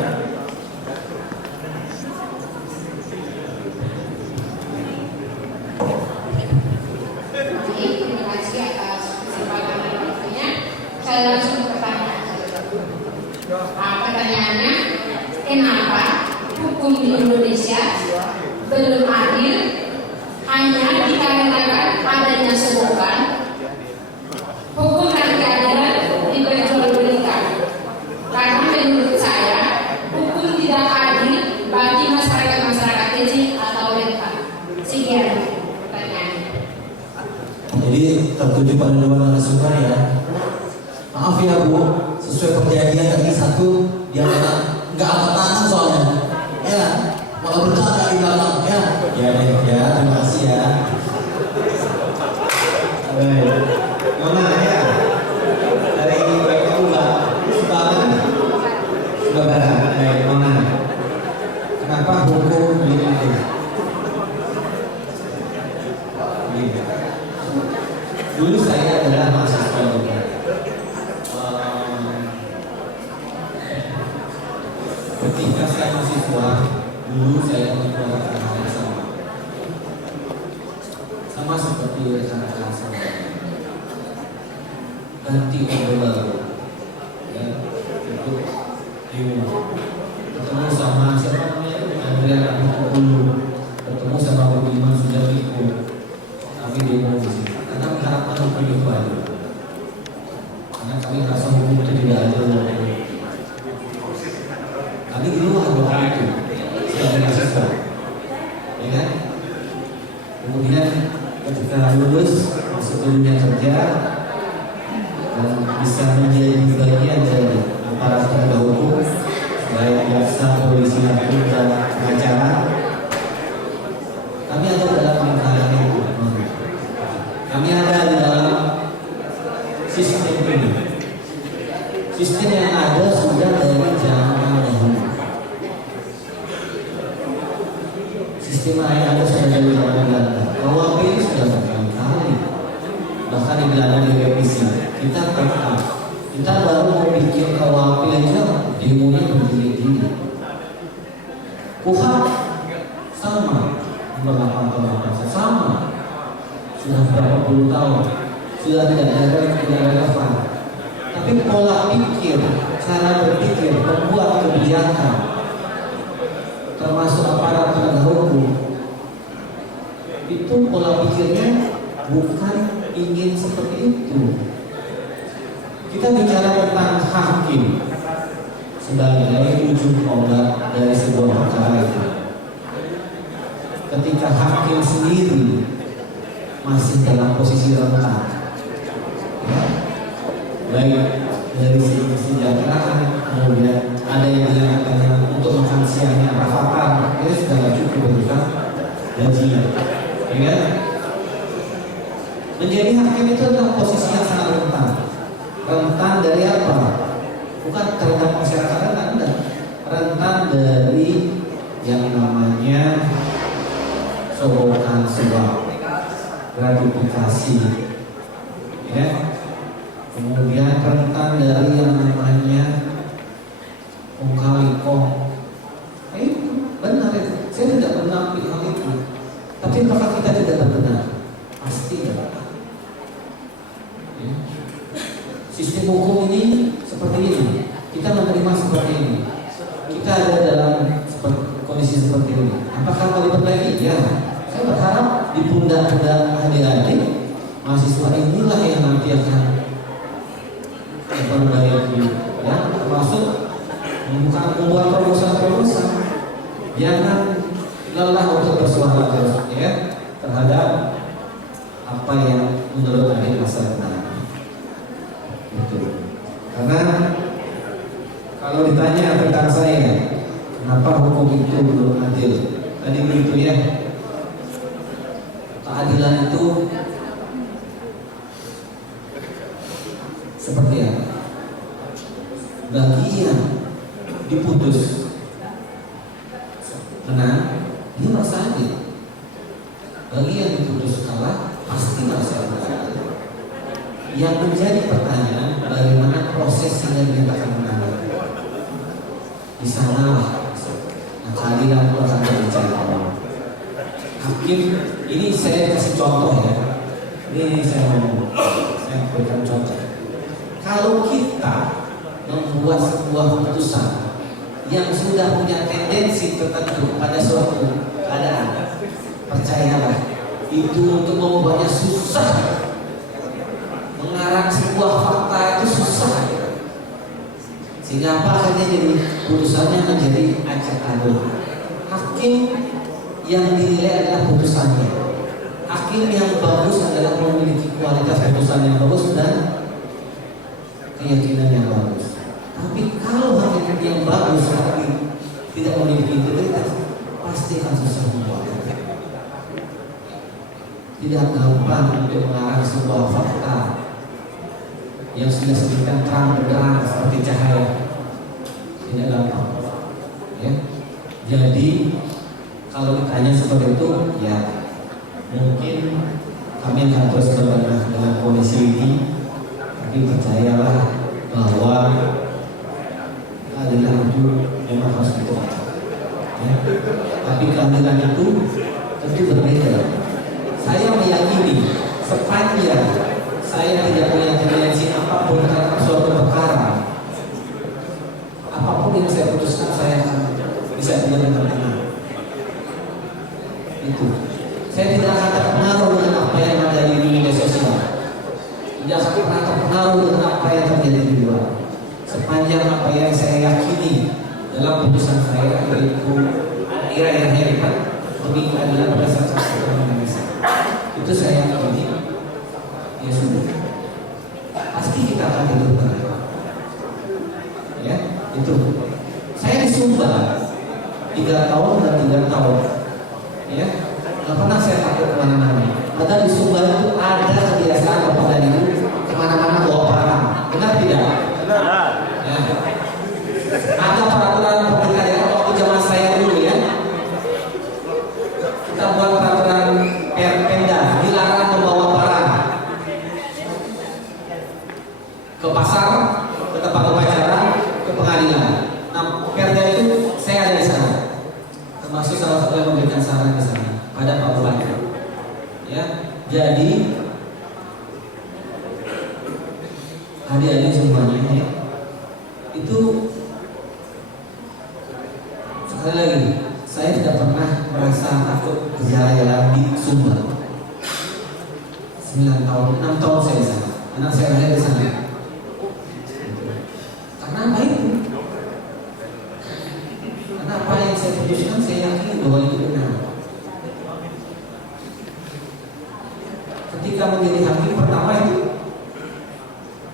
Terima kasih atas kesempatan dan waktunya. Saya langsung ke pertanyaan. Pertanyaannya, kenapa hukum di Indonesia belum adil hanya dikarenakan adanya slogan hukum dan keadilan diperjualbelikan? Karena menurut saya hukum tidak adil bagi masyarakat kecil atau rentan. Sekian pertanyaannya. Jadi tertuju pada dua narasumber ya. Maaf ya Bu, sesuai perjanjian tadi satu dia nggak angkat tangan soalnya. Ya, maka bercanda di belakang ya. Ya deh ya, terima kasih ya. Baik, mana ya? Dari baik kamu Mbak, sudah barat. Baik, mana? Kenapa hukum belum adil? Dulu saya adalah mahasiswa juga. Ketika saya mahasiswa, dulu saya melakukan hal yang sama seperti rekan-rekan saya. Ganti orde baru, ya, itu ketemu sama siapa namanya Andrea Kapitulu, ketemu sama Budiman Sujatmiko, kami demo di sini. Karena mengharapkan hukum itu baru. Karena kami merasa hukum itu tidak adil. Kami di luar waktu itu sebagai mahasiswa, ya kan? Kemudian ketika lulus masuk ke dunia kerja dan bisa menjadi bagian dari aparat penegak hukum, baik jaksa, polisi, hakim dan pengacara, kami ada dalam lingkaran itu. Kami ada di dalam sistem ini. Sistem yang ada sudah dari zaman dahulu. Sistem yang ada sudah dari zaman Belanda. KUHP ini sudah berkali-kali, bahkan di Belanda direvisi. Kita tetap, kita baru mau bikin KUHP aja demonya berdiri-diri. KUHP sama, sama. Sudah berapa puluh tahun, sudah tidak relevan. Tapi pola pikir, cara berpikir, membuat kebijakan, termasuk aparat penegak hukum, itu pola pikirnya bukan ingin seperti itu. Kita bicara tentang hakim sebagai ujung tombak dari sebuah perkara itu. Ketika hakim sendiri masih dalam posisi rentan, baik dari segi kesejahteraan, kemudian ada yang dilakukan untuk makan siangnya rafakan, itu sudah tidak cukup berikan gajinya, ya kan? Menjadi hakim itu adalah posisi yang sangat rentan. Rentan dari apa? Bukan terhadap masyarakat, Anda rentan dari yang namanya sogokan suap, gratifikasi, ya. Kemudian rentan dari yang namanya ongkalikong. Benar itu. Saya tidak menampik hal itu. Tapi apakah kita tidak benar? Pasti ya. Sistem hukum ini seperti ini. Kita menerima seperti ini. Kita ada dalam kondisi seperti ini. Apakah mau diperbaiki? Ya. Saya berharap di pundak-pundak adik-adik mahasiswa inilah yang nanti akan memperbaiki, ya, termasuk membuat terobosan-terobosan. Jangan lelah untuk bersuara terus, ya, terhadap apa yang menurut adik masa depan. Itu. Karena kalau ditanya tentang saya, kenapa hukum itu belum adil? Tadi begitu ya. Keadilan itu seperti apa? Bagi yang diputus menang, dia merasa adil. Bagi yang diputus kalah, pasti merasa adil. Yang menjadi pertanyaan, bagaimana proses hingga dinyatakan menang? di sana lah. Nah, keadilan itu akan berbicara. Hakim ini saya kasih contoh ya. Ini saya berikan contoh. Kalau kita membuat sebuah keputusan yang sudah punya tendensi tertentu pada suatu keadaan, percayalah itu untuk membuatnya susah. Mengarang sebuah fakta itu susah. Sehingga apa akhirnya jadi putusannya menjadi acak adul. Hakim yang dinilai adalah putusannya. Hakim yang bagus adalah memiliki kualitas putusan yang bagus dan keyakinan yang bagus. Tapi kalau hakim yang bagus tapi tidak memiliki integritas, pasti akan susah membuat. Tidak gampang untuk mengarang sebuah fakta yang sudah sedemikian terang benderang seperti cahaya. Tidak gampang. Ya. Jadi kalau ditanya seperti itu, ya mungkin kami akan terus berbenah dengan kondisi ini. Tapi percayalah bahwa keadilan itu memang harus ditegakkan. Ya. Tapi keadilan itu tentu berbeda. Saya meyakini sepanjang saya tidak punya tendensi apapun terhadap suatu perkara, apapun yang saya putuskan saya akan bisa benar-benar tenang. Itu. Saya tidak akan terpengaruh dengan apa yang ada di media sosial. Tidak akan pernah terpengaruh dengan apa yang terjadi di luar. Sepanjang apa yang saya yakini dalam putusan saya yaitu akhir-akhir hebat demi keadilan berdasarkan hukum Indonesia. Itu saya yakini. Ya sudah. Pasti kita akan hidup tenang. Ya, itu. Saya di Sumba 3 tahun dan 3 tahun. Ya, nggak pernah saya takut kemana-mana. Padahal di Sumba itu ada kebiasaan Bapak dan Ibu kemana-mana bawa parang. Benar tidak? Benar. Ya. Ada peraturan pemerintah daerah waktu zaman saya dulu ya. Kita buat peraturan Perda dilarang membawa parang ke pasar, ke tempat upacara, ke pengadilan. Nah, Perda itu saya ada di sana. Termasuk salah satu yang memberikan saran di sana pada Pak Bupati. Ya, jadi adik-adik semuanya ya, itu sekali lagi saya tidak pernah merasa takut berjalan-jalan di Sumba. 9 tahun, 6 tahun saya di sana. Anak saya ada di sana. Karena apa itu? Karena apa yang saya putuskan saya yakin bahwa itu benar. Ketika menjadi hakim pertama itu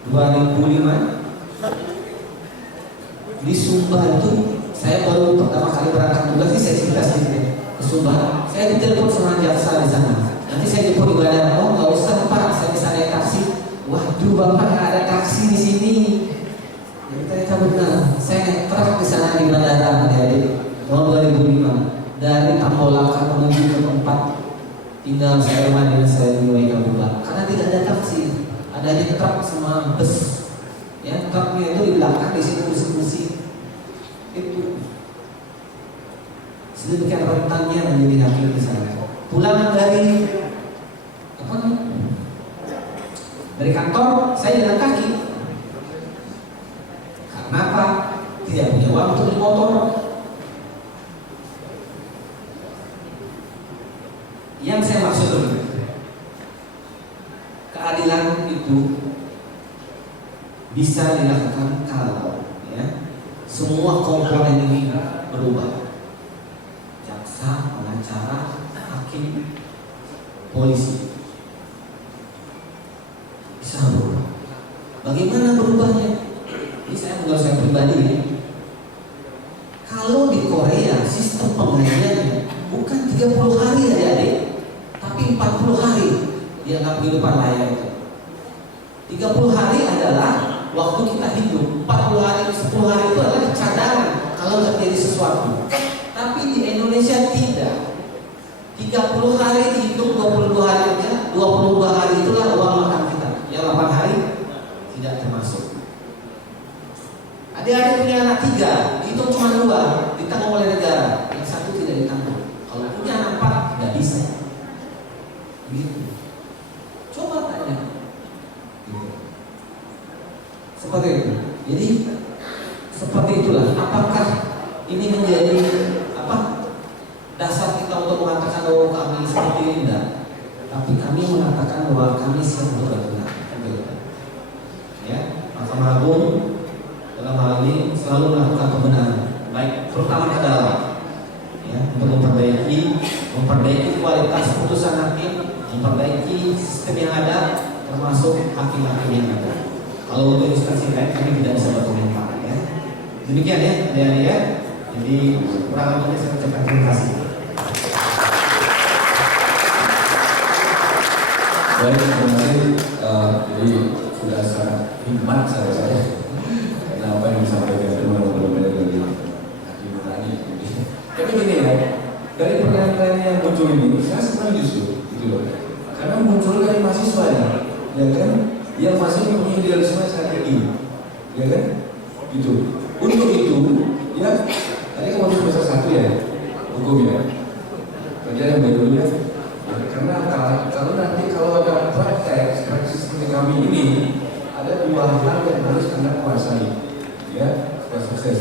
2005 di Sumba itu saya baru pertama kali berangkat tugas sih saya cerita sedikit ke Sumba. Saya ditelepon sama jaksa di sana. Nanti saya jemput ibadah. Oh nggak usah Pak, saya bisa naik taksi. Waduh Bapak nggak ada taksi di sini. Jadi ternyata benar. Saya naik truk di sana di bandara adik-adik tahun 2005 dari Tambolaka menuju ke tempat tinggal saya rumah dinas saya di Waikabuba. Karena tidak ada taksi, ada aja truk sama bus. Ya truknya itu di belakang di situ mesin-mesin. Itu sedemikian rentannya menjadi hakim di sana. Pulang dari apa? Dari kantor saya jalan kaki. Karena apa? Tidak punya uang untuk beli motor. Yang saya maksud keadilan itu bisa dilakukan kalau ya semua komponen ini berubah. Jaksa, pengacara, hakim, polisi bisa berubah. Bagaimana berubahnya? Ini saya menurut saya pribadi ya. Kalau di Korea sistem pengadilannya bukan 30 hari adik-adik, tapi 40 hari dianggap kehidupan layak itu. 30 hari adalah waktu kita hidup. 40 hari, 10 hari itu adalah cadangan kalau terjadi sesuatu. Tapi di Indonesia tidak. 30 hari dihitung 22 hari aja, 22 hari itulah uang makan kita. Yang 8 hari tidak termasuk. Adik-adik punya anak 3, itu Meskipun cuma 2 ditanggung oleh negara, yang 1 tidak ditanggung. Kalau punya 4 nggak bisa. Gitu. Coba tanya. Gitu. Seperti itu. Jadi seperti itulah. Apakah ini menjadi dasar kita untuk mengatakan bahwa kami seperti ini? Enggak. Tapi kami mengatakan bahwa kami siap untuk berbenah. Ya, Mahkamah Agung dalam hal ini selalu melakukan pembenahan, baik terutama ke dalam, ya, untuk memperbaiki kualitas putusan hakim, memperbaiki sistem yang ada, termasuk hakim-hakim yang ada. Kalau untuk instansi lain kami tidak bisa berkomentar, ya. Demikian ya, adik-adik ya. Jadi kurang lebihnya saya ucapkan terima kasih. Baik, terima kasih. Jadi sudah sangat hikmat saya karena apa yang disampaikan itu benar-benar dari hakim tadi. Tapi gini ya, dari pertanyaan yang muncul ini, saya senang justru gitu loh. Karena muncul dari mahasiswa ya kan, yang masih mempunyai idealisme strategi, ya kan, gitu. Untuk itu, ya, tadi kamu semester 1 ya, hukum ya, kerja yang baik dulu ya. Karena kalau nanti kalau ada praktek seperti kami ini, ada 2 hal yang harus Anda kuasai, ya, supaya sukses.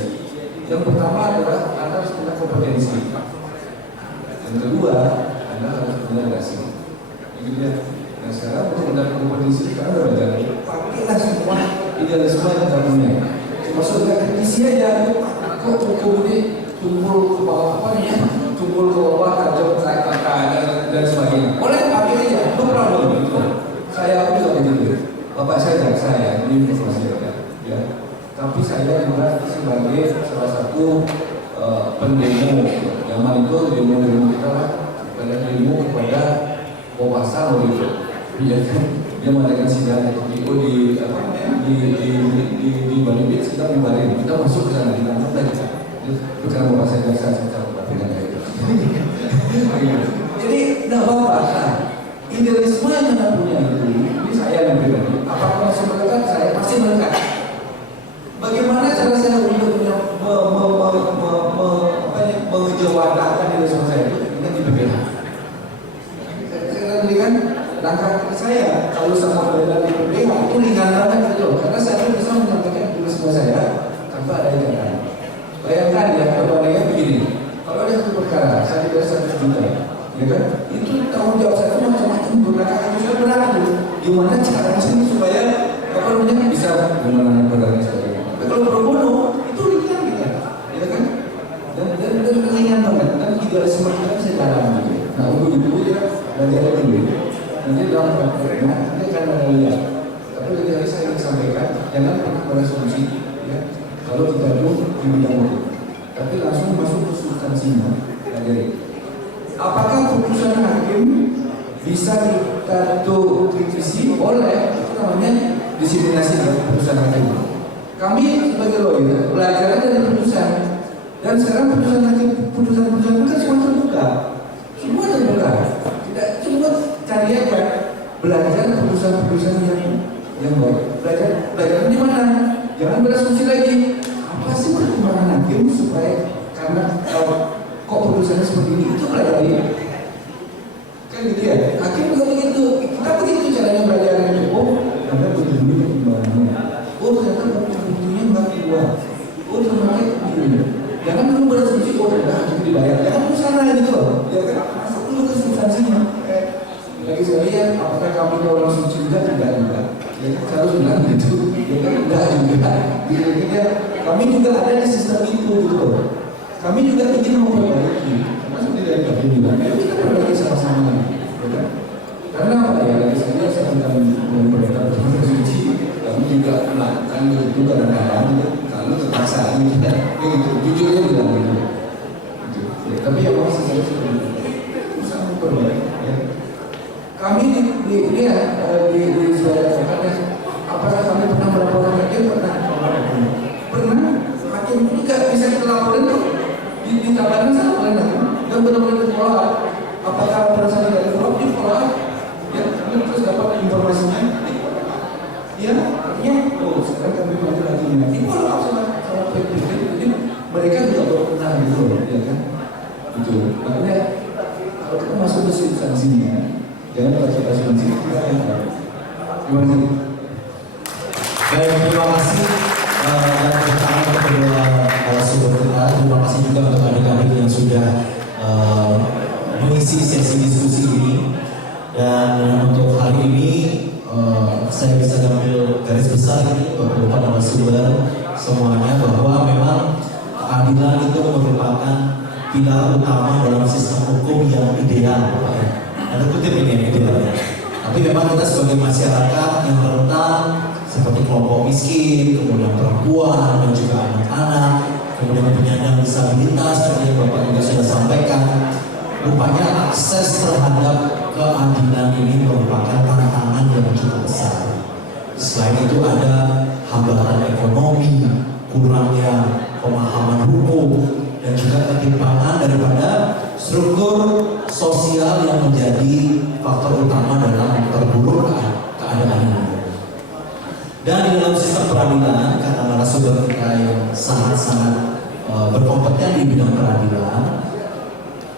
Yang pertama adalah Anda harus punya kompetensi. Yang kedua, Anda harus punya dasi. Gitu ya. Nah sekarang untuk mendapatkan kompetensi, karena belajar, pakailah semua idealisme yang Anda punya. Termasuk dengan kritisi aja. Kok hukum ini tumpul ke bawah apa nih ya? Tumpul ke bawah tajam dan sebagainya. Boleh pakai aja, no problem gitu. Saya juga begitu. Bapak saya dan saya ini informasi ya. Tapi saya juga sebagai salah satu pendemo. Zaman itu demo kita pada demo kepada Bawasal gitu. Dia mengadakan sidang di Bali kita kemarin kita masuk ke sana kita nonton kita bukan bapak saya biasa tapi nggak kayak itu. Jadi nggak apa-apa. Idealisme yang anda punya itu, ini saya yang pribadi. Apakah masih melekat? Saya pasti melekat. Bagaimana cara saya untuk mengejawantahkan idealisme saya itu dengan di PPH? Tadi kan langkah saya kalau sama berada di PPH itu ringan banget gitu, karena saya bisa menyampaikan idealisme saya tanpa ada ikatan. Bayangkan ya, kalau ada begini, kalau ada satu perkara, saya tidak 100 juta, ya kan? Itu tanggung jawab saya itu macam-macam gunakan itu saya berat tuh. Gimana caranya sih supaya apa namanya bisa memenangkan perkara sebagainya. Tapi kalau pro bono itu ringan gitu, ya kan? Dan ringan banget. Dan idealisme kita bisa jalan gitu. Nah untuk itu ya belajar dulu. Nanti dalam prakteknya nanti akan ada lihat. Tapi lagi saya ingin sampaikan, jangan pernah berasumsi, ya. Kalau kita dulu di bidang hukum, tapi langsung masuk ke substansinya. Jadi, apakah putusan hakim bisa kita kritisi? Boleh, itu namanya diskriminasi dari putusan hakim. Kami sebagai lawyer belajar dari putusan, dan sekarang putusan hakim, putusan kan semua terbuka, semua terbuka. Tidak cuma cari aja belajar putusan yang baik. Belajar di mana? Jangan berasumsi lagi. Apa sih perkembangan hakim supaya karena kok putusannya seperti ini itu pelajari kan gitu ya. Hakim juga begitu. Kita begitu caranya belajar itu. Oh, ada begini perkembangannya. Oh, ternyata buktinya nggak kuat. Oh, ternyata begini. Jangan dulu berasumsi oh hakim dibayar. Jangan ke sana gitu loh. Ya kan masuk dulu ke substansinya. Lagi saya lihat apakah kami orang suci juga tidak juga. Ya kan saya harus bilang gitu. Ya kan enggak juga. Jadi kami juga ada di sistem itu gitu. Kami juga ingin memperbaiki. Masuk di dalam kami juga. Kita perbaiki sama-sama. Ya. Karena apa ya? Lagi saya akan memperbaiki orang suci. Kami juga melakukan begitu kadang-kadang. Kalau terpaksa kita begitu. Jujurnya bilang gitu. Ya, tapi yang mau saya usaha memperbaiki. Ya. Kami di apakah kami pernah melaporkan hakim? Pernah hakim juga bisa kita laporin tuh di tabaran sana boleh hakim dan benar-benar follow up. Apakah perasaan dari follow up di follow up? Ya, kami terus dapat informasinya. Ya, artinya sekarang kami maju lagi di follow up sama PPP. Jadi mereka juga berpernah gitu loh, ya kan? Gitu. Makanya kalau kita masuk ke substansinya, jangan baca asumsi kita yang gimana sih? Baik, terima kasih dan pertama kedua narasumber kita. Terima kasih juga untuk adik-adik yang sudah mengisi sesi diskusi ini. Dan untuk hari ini saya bisa ambil garis besar ini beberapa narasumber semuanya bahwa memang keadilan itu merupakan pilar utama dalam sistem hukum yang ideal. Ada kutip ini yang idealnya. Tapi memang kita sebagai masyarakat yang rentan seperti kelompok miskin, kemudian perempuan dan juga anak-anak, kemudian penyandang disabilitas seperti yang Bapak juga sudah sampaikan, rupanya akses terhadap keadilan ini merupakan tantangan yang cukup besar. Selain itu ada hambatan ekonomi, kurangnya pemahaman hukum, dan juga ketimpangan daripada struktur sosial yang menjadi faktor utama dalam memperburuk keadaan ini. Dan di dalam sistem peradilan, kata narasumber kita yang sangat-sangat berkompeten di bidang peradilan,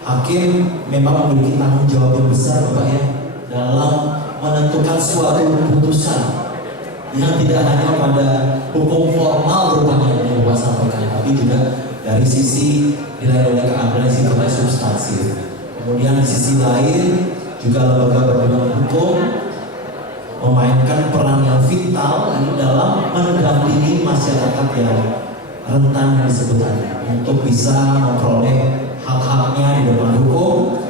hakim memang memiliki tanggung jawab yang besar, Bapak ya, dalam menentukan suatu putusan yang tidak hanya pada hukum formal rupanya yang Bapak sampaikan, tapi juga dari sisi nilai-nilai keadilan yang sifatnya substansi. Kemudian di sisi lain juga lembaga perlindungan hukum memainkan peran yang vital dalam mendampingi masyarakat yang rentan yang disebut tadi untuk bisa memperoleh hak-haknya di depan hukum.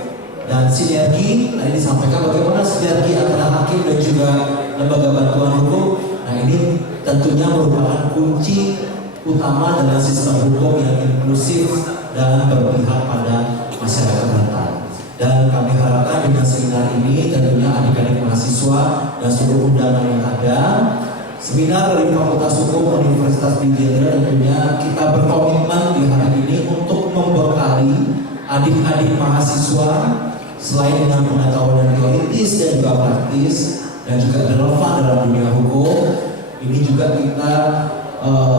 Dan sinergi tadi disampaikan bagaimana sinergi antara hakim dan juga lembaga bantuan hukum. Nah ini tentunya merupakan kunci utama dalam sistem hukum yang inklusif dan berpihak pada masyarakat rentan. Dan kami harapkan dengan seminar ini tentunya adik-adik mahasiswa dan seluruh undangan yang ada, seminar dari Fakultas Hukum Universitas Bidjendra tentunya kita berkomitmen di hari ini untuk membekali adik-adik mahasiswa selain dengan pengetahuan yang teoritis dan juga praktis dan juga relevan dalam dunia hukum. Ini juga kita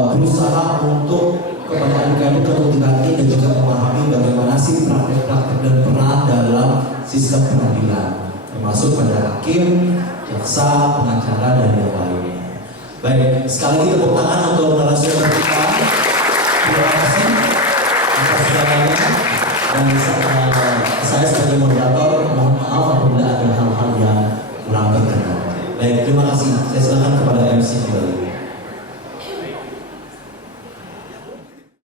berusaha untuk kepada adik-adik untuk dilatih dan juga memahami bagaimana sih praktek-praktek dan peran dalam sistem peradilan, termasuk pada hakim, jaksa, pengacara dan yang lainnya. Baik, sekali lagi tepuk tangan untuk narasumber kita. Terima kasih atas segalanya. Dan saya sebagai moderator mohon maaf apabila ada hal-hal yang kurang berkenan. Baik, terima kasih. Saya silakan kepada MC kembali.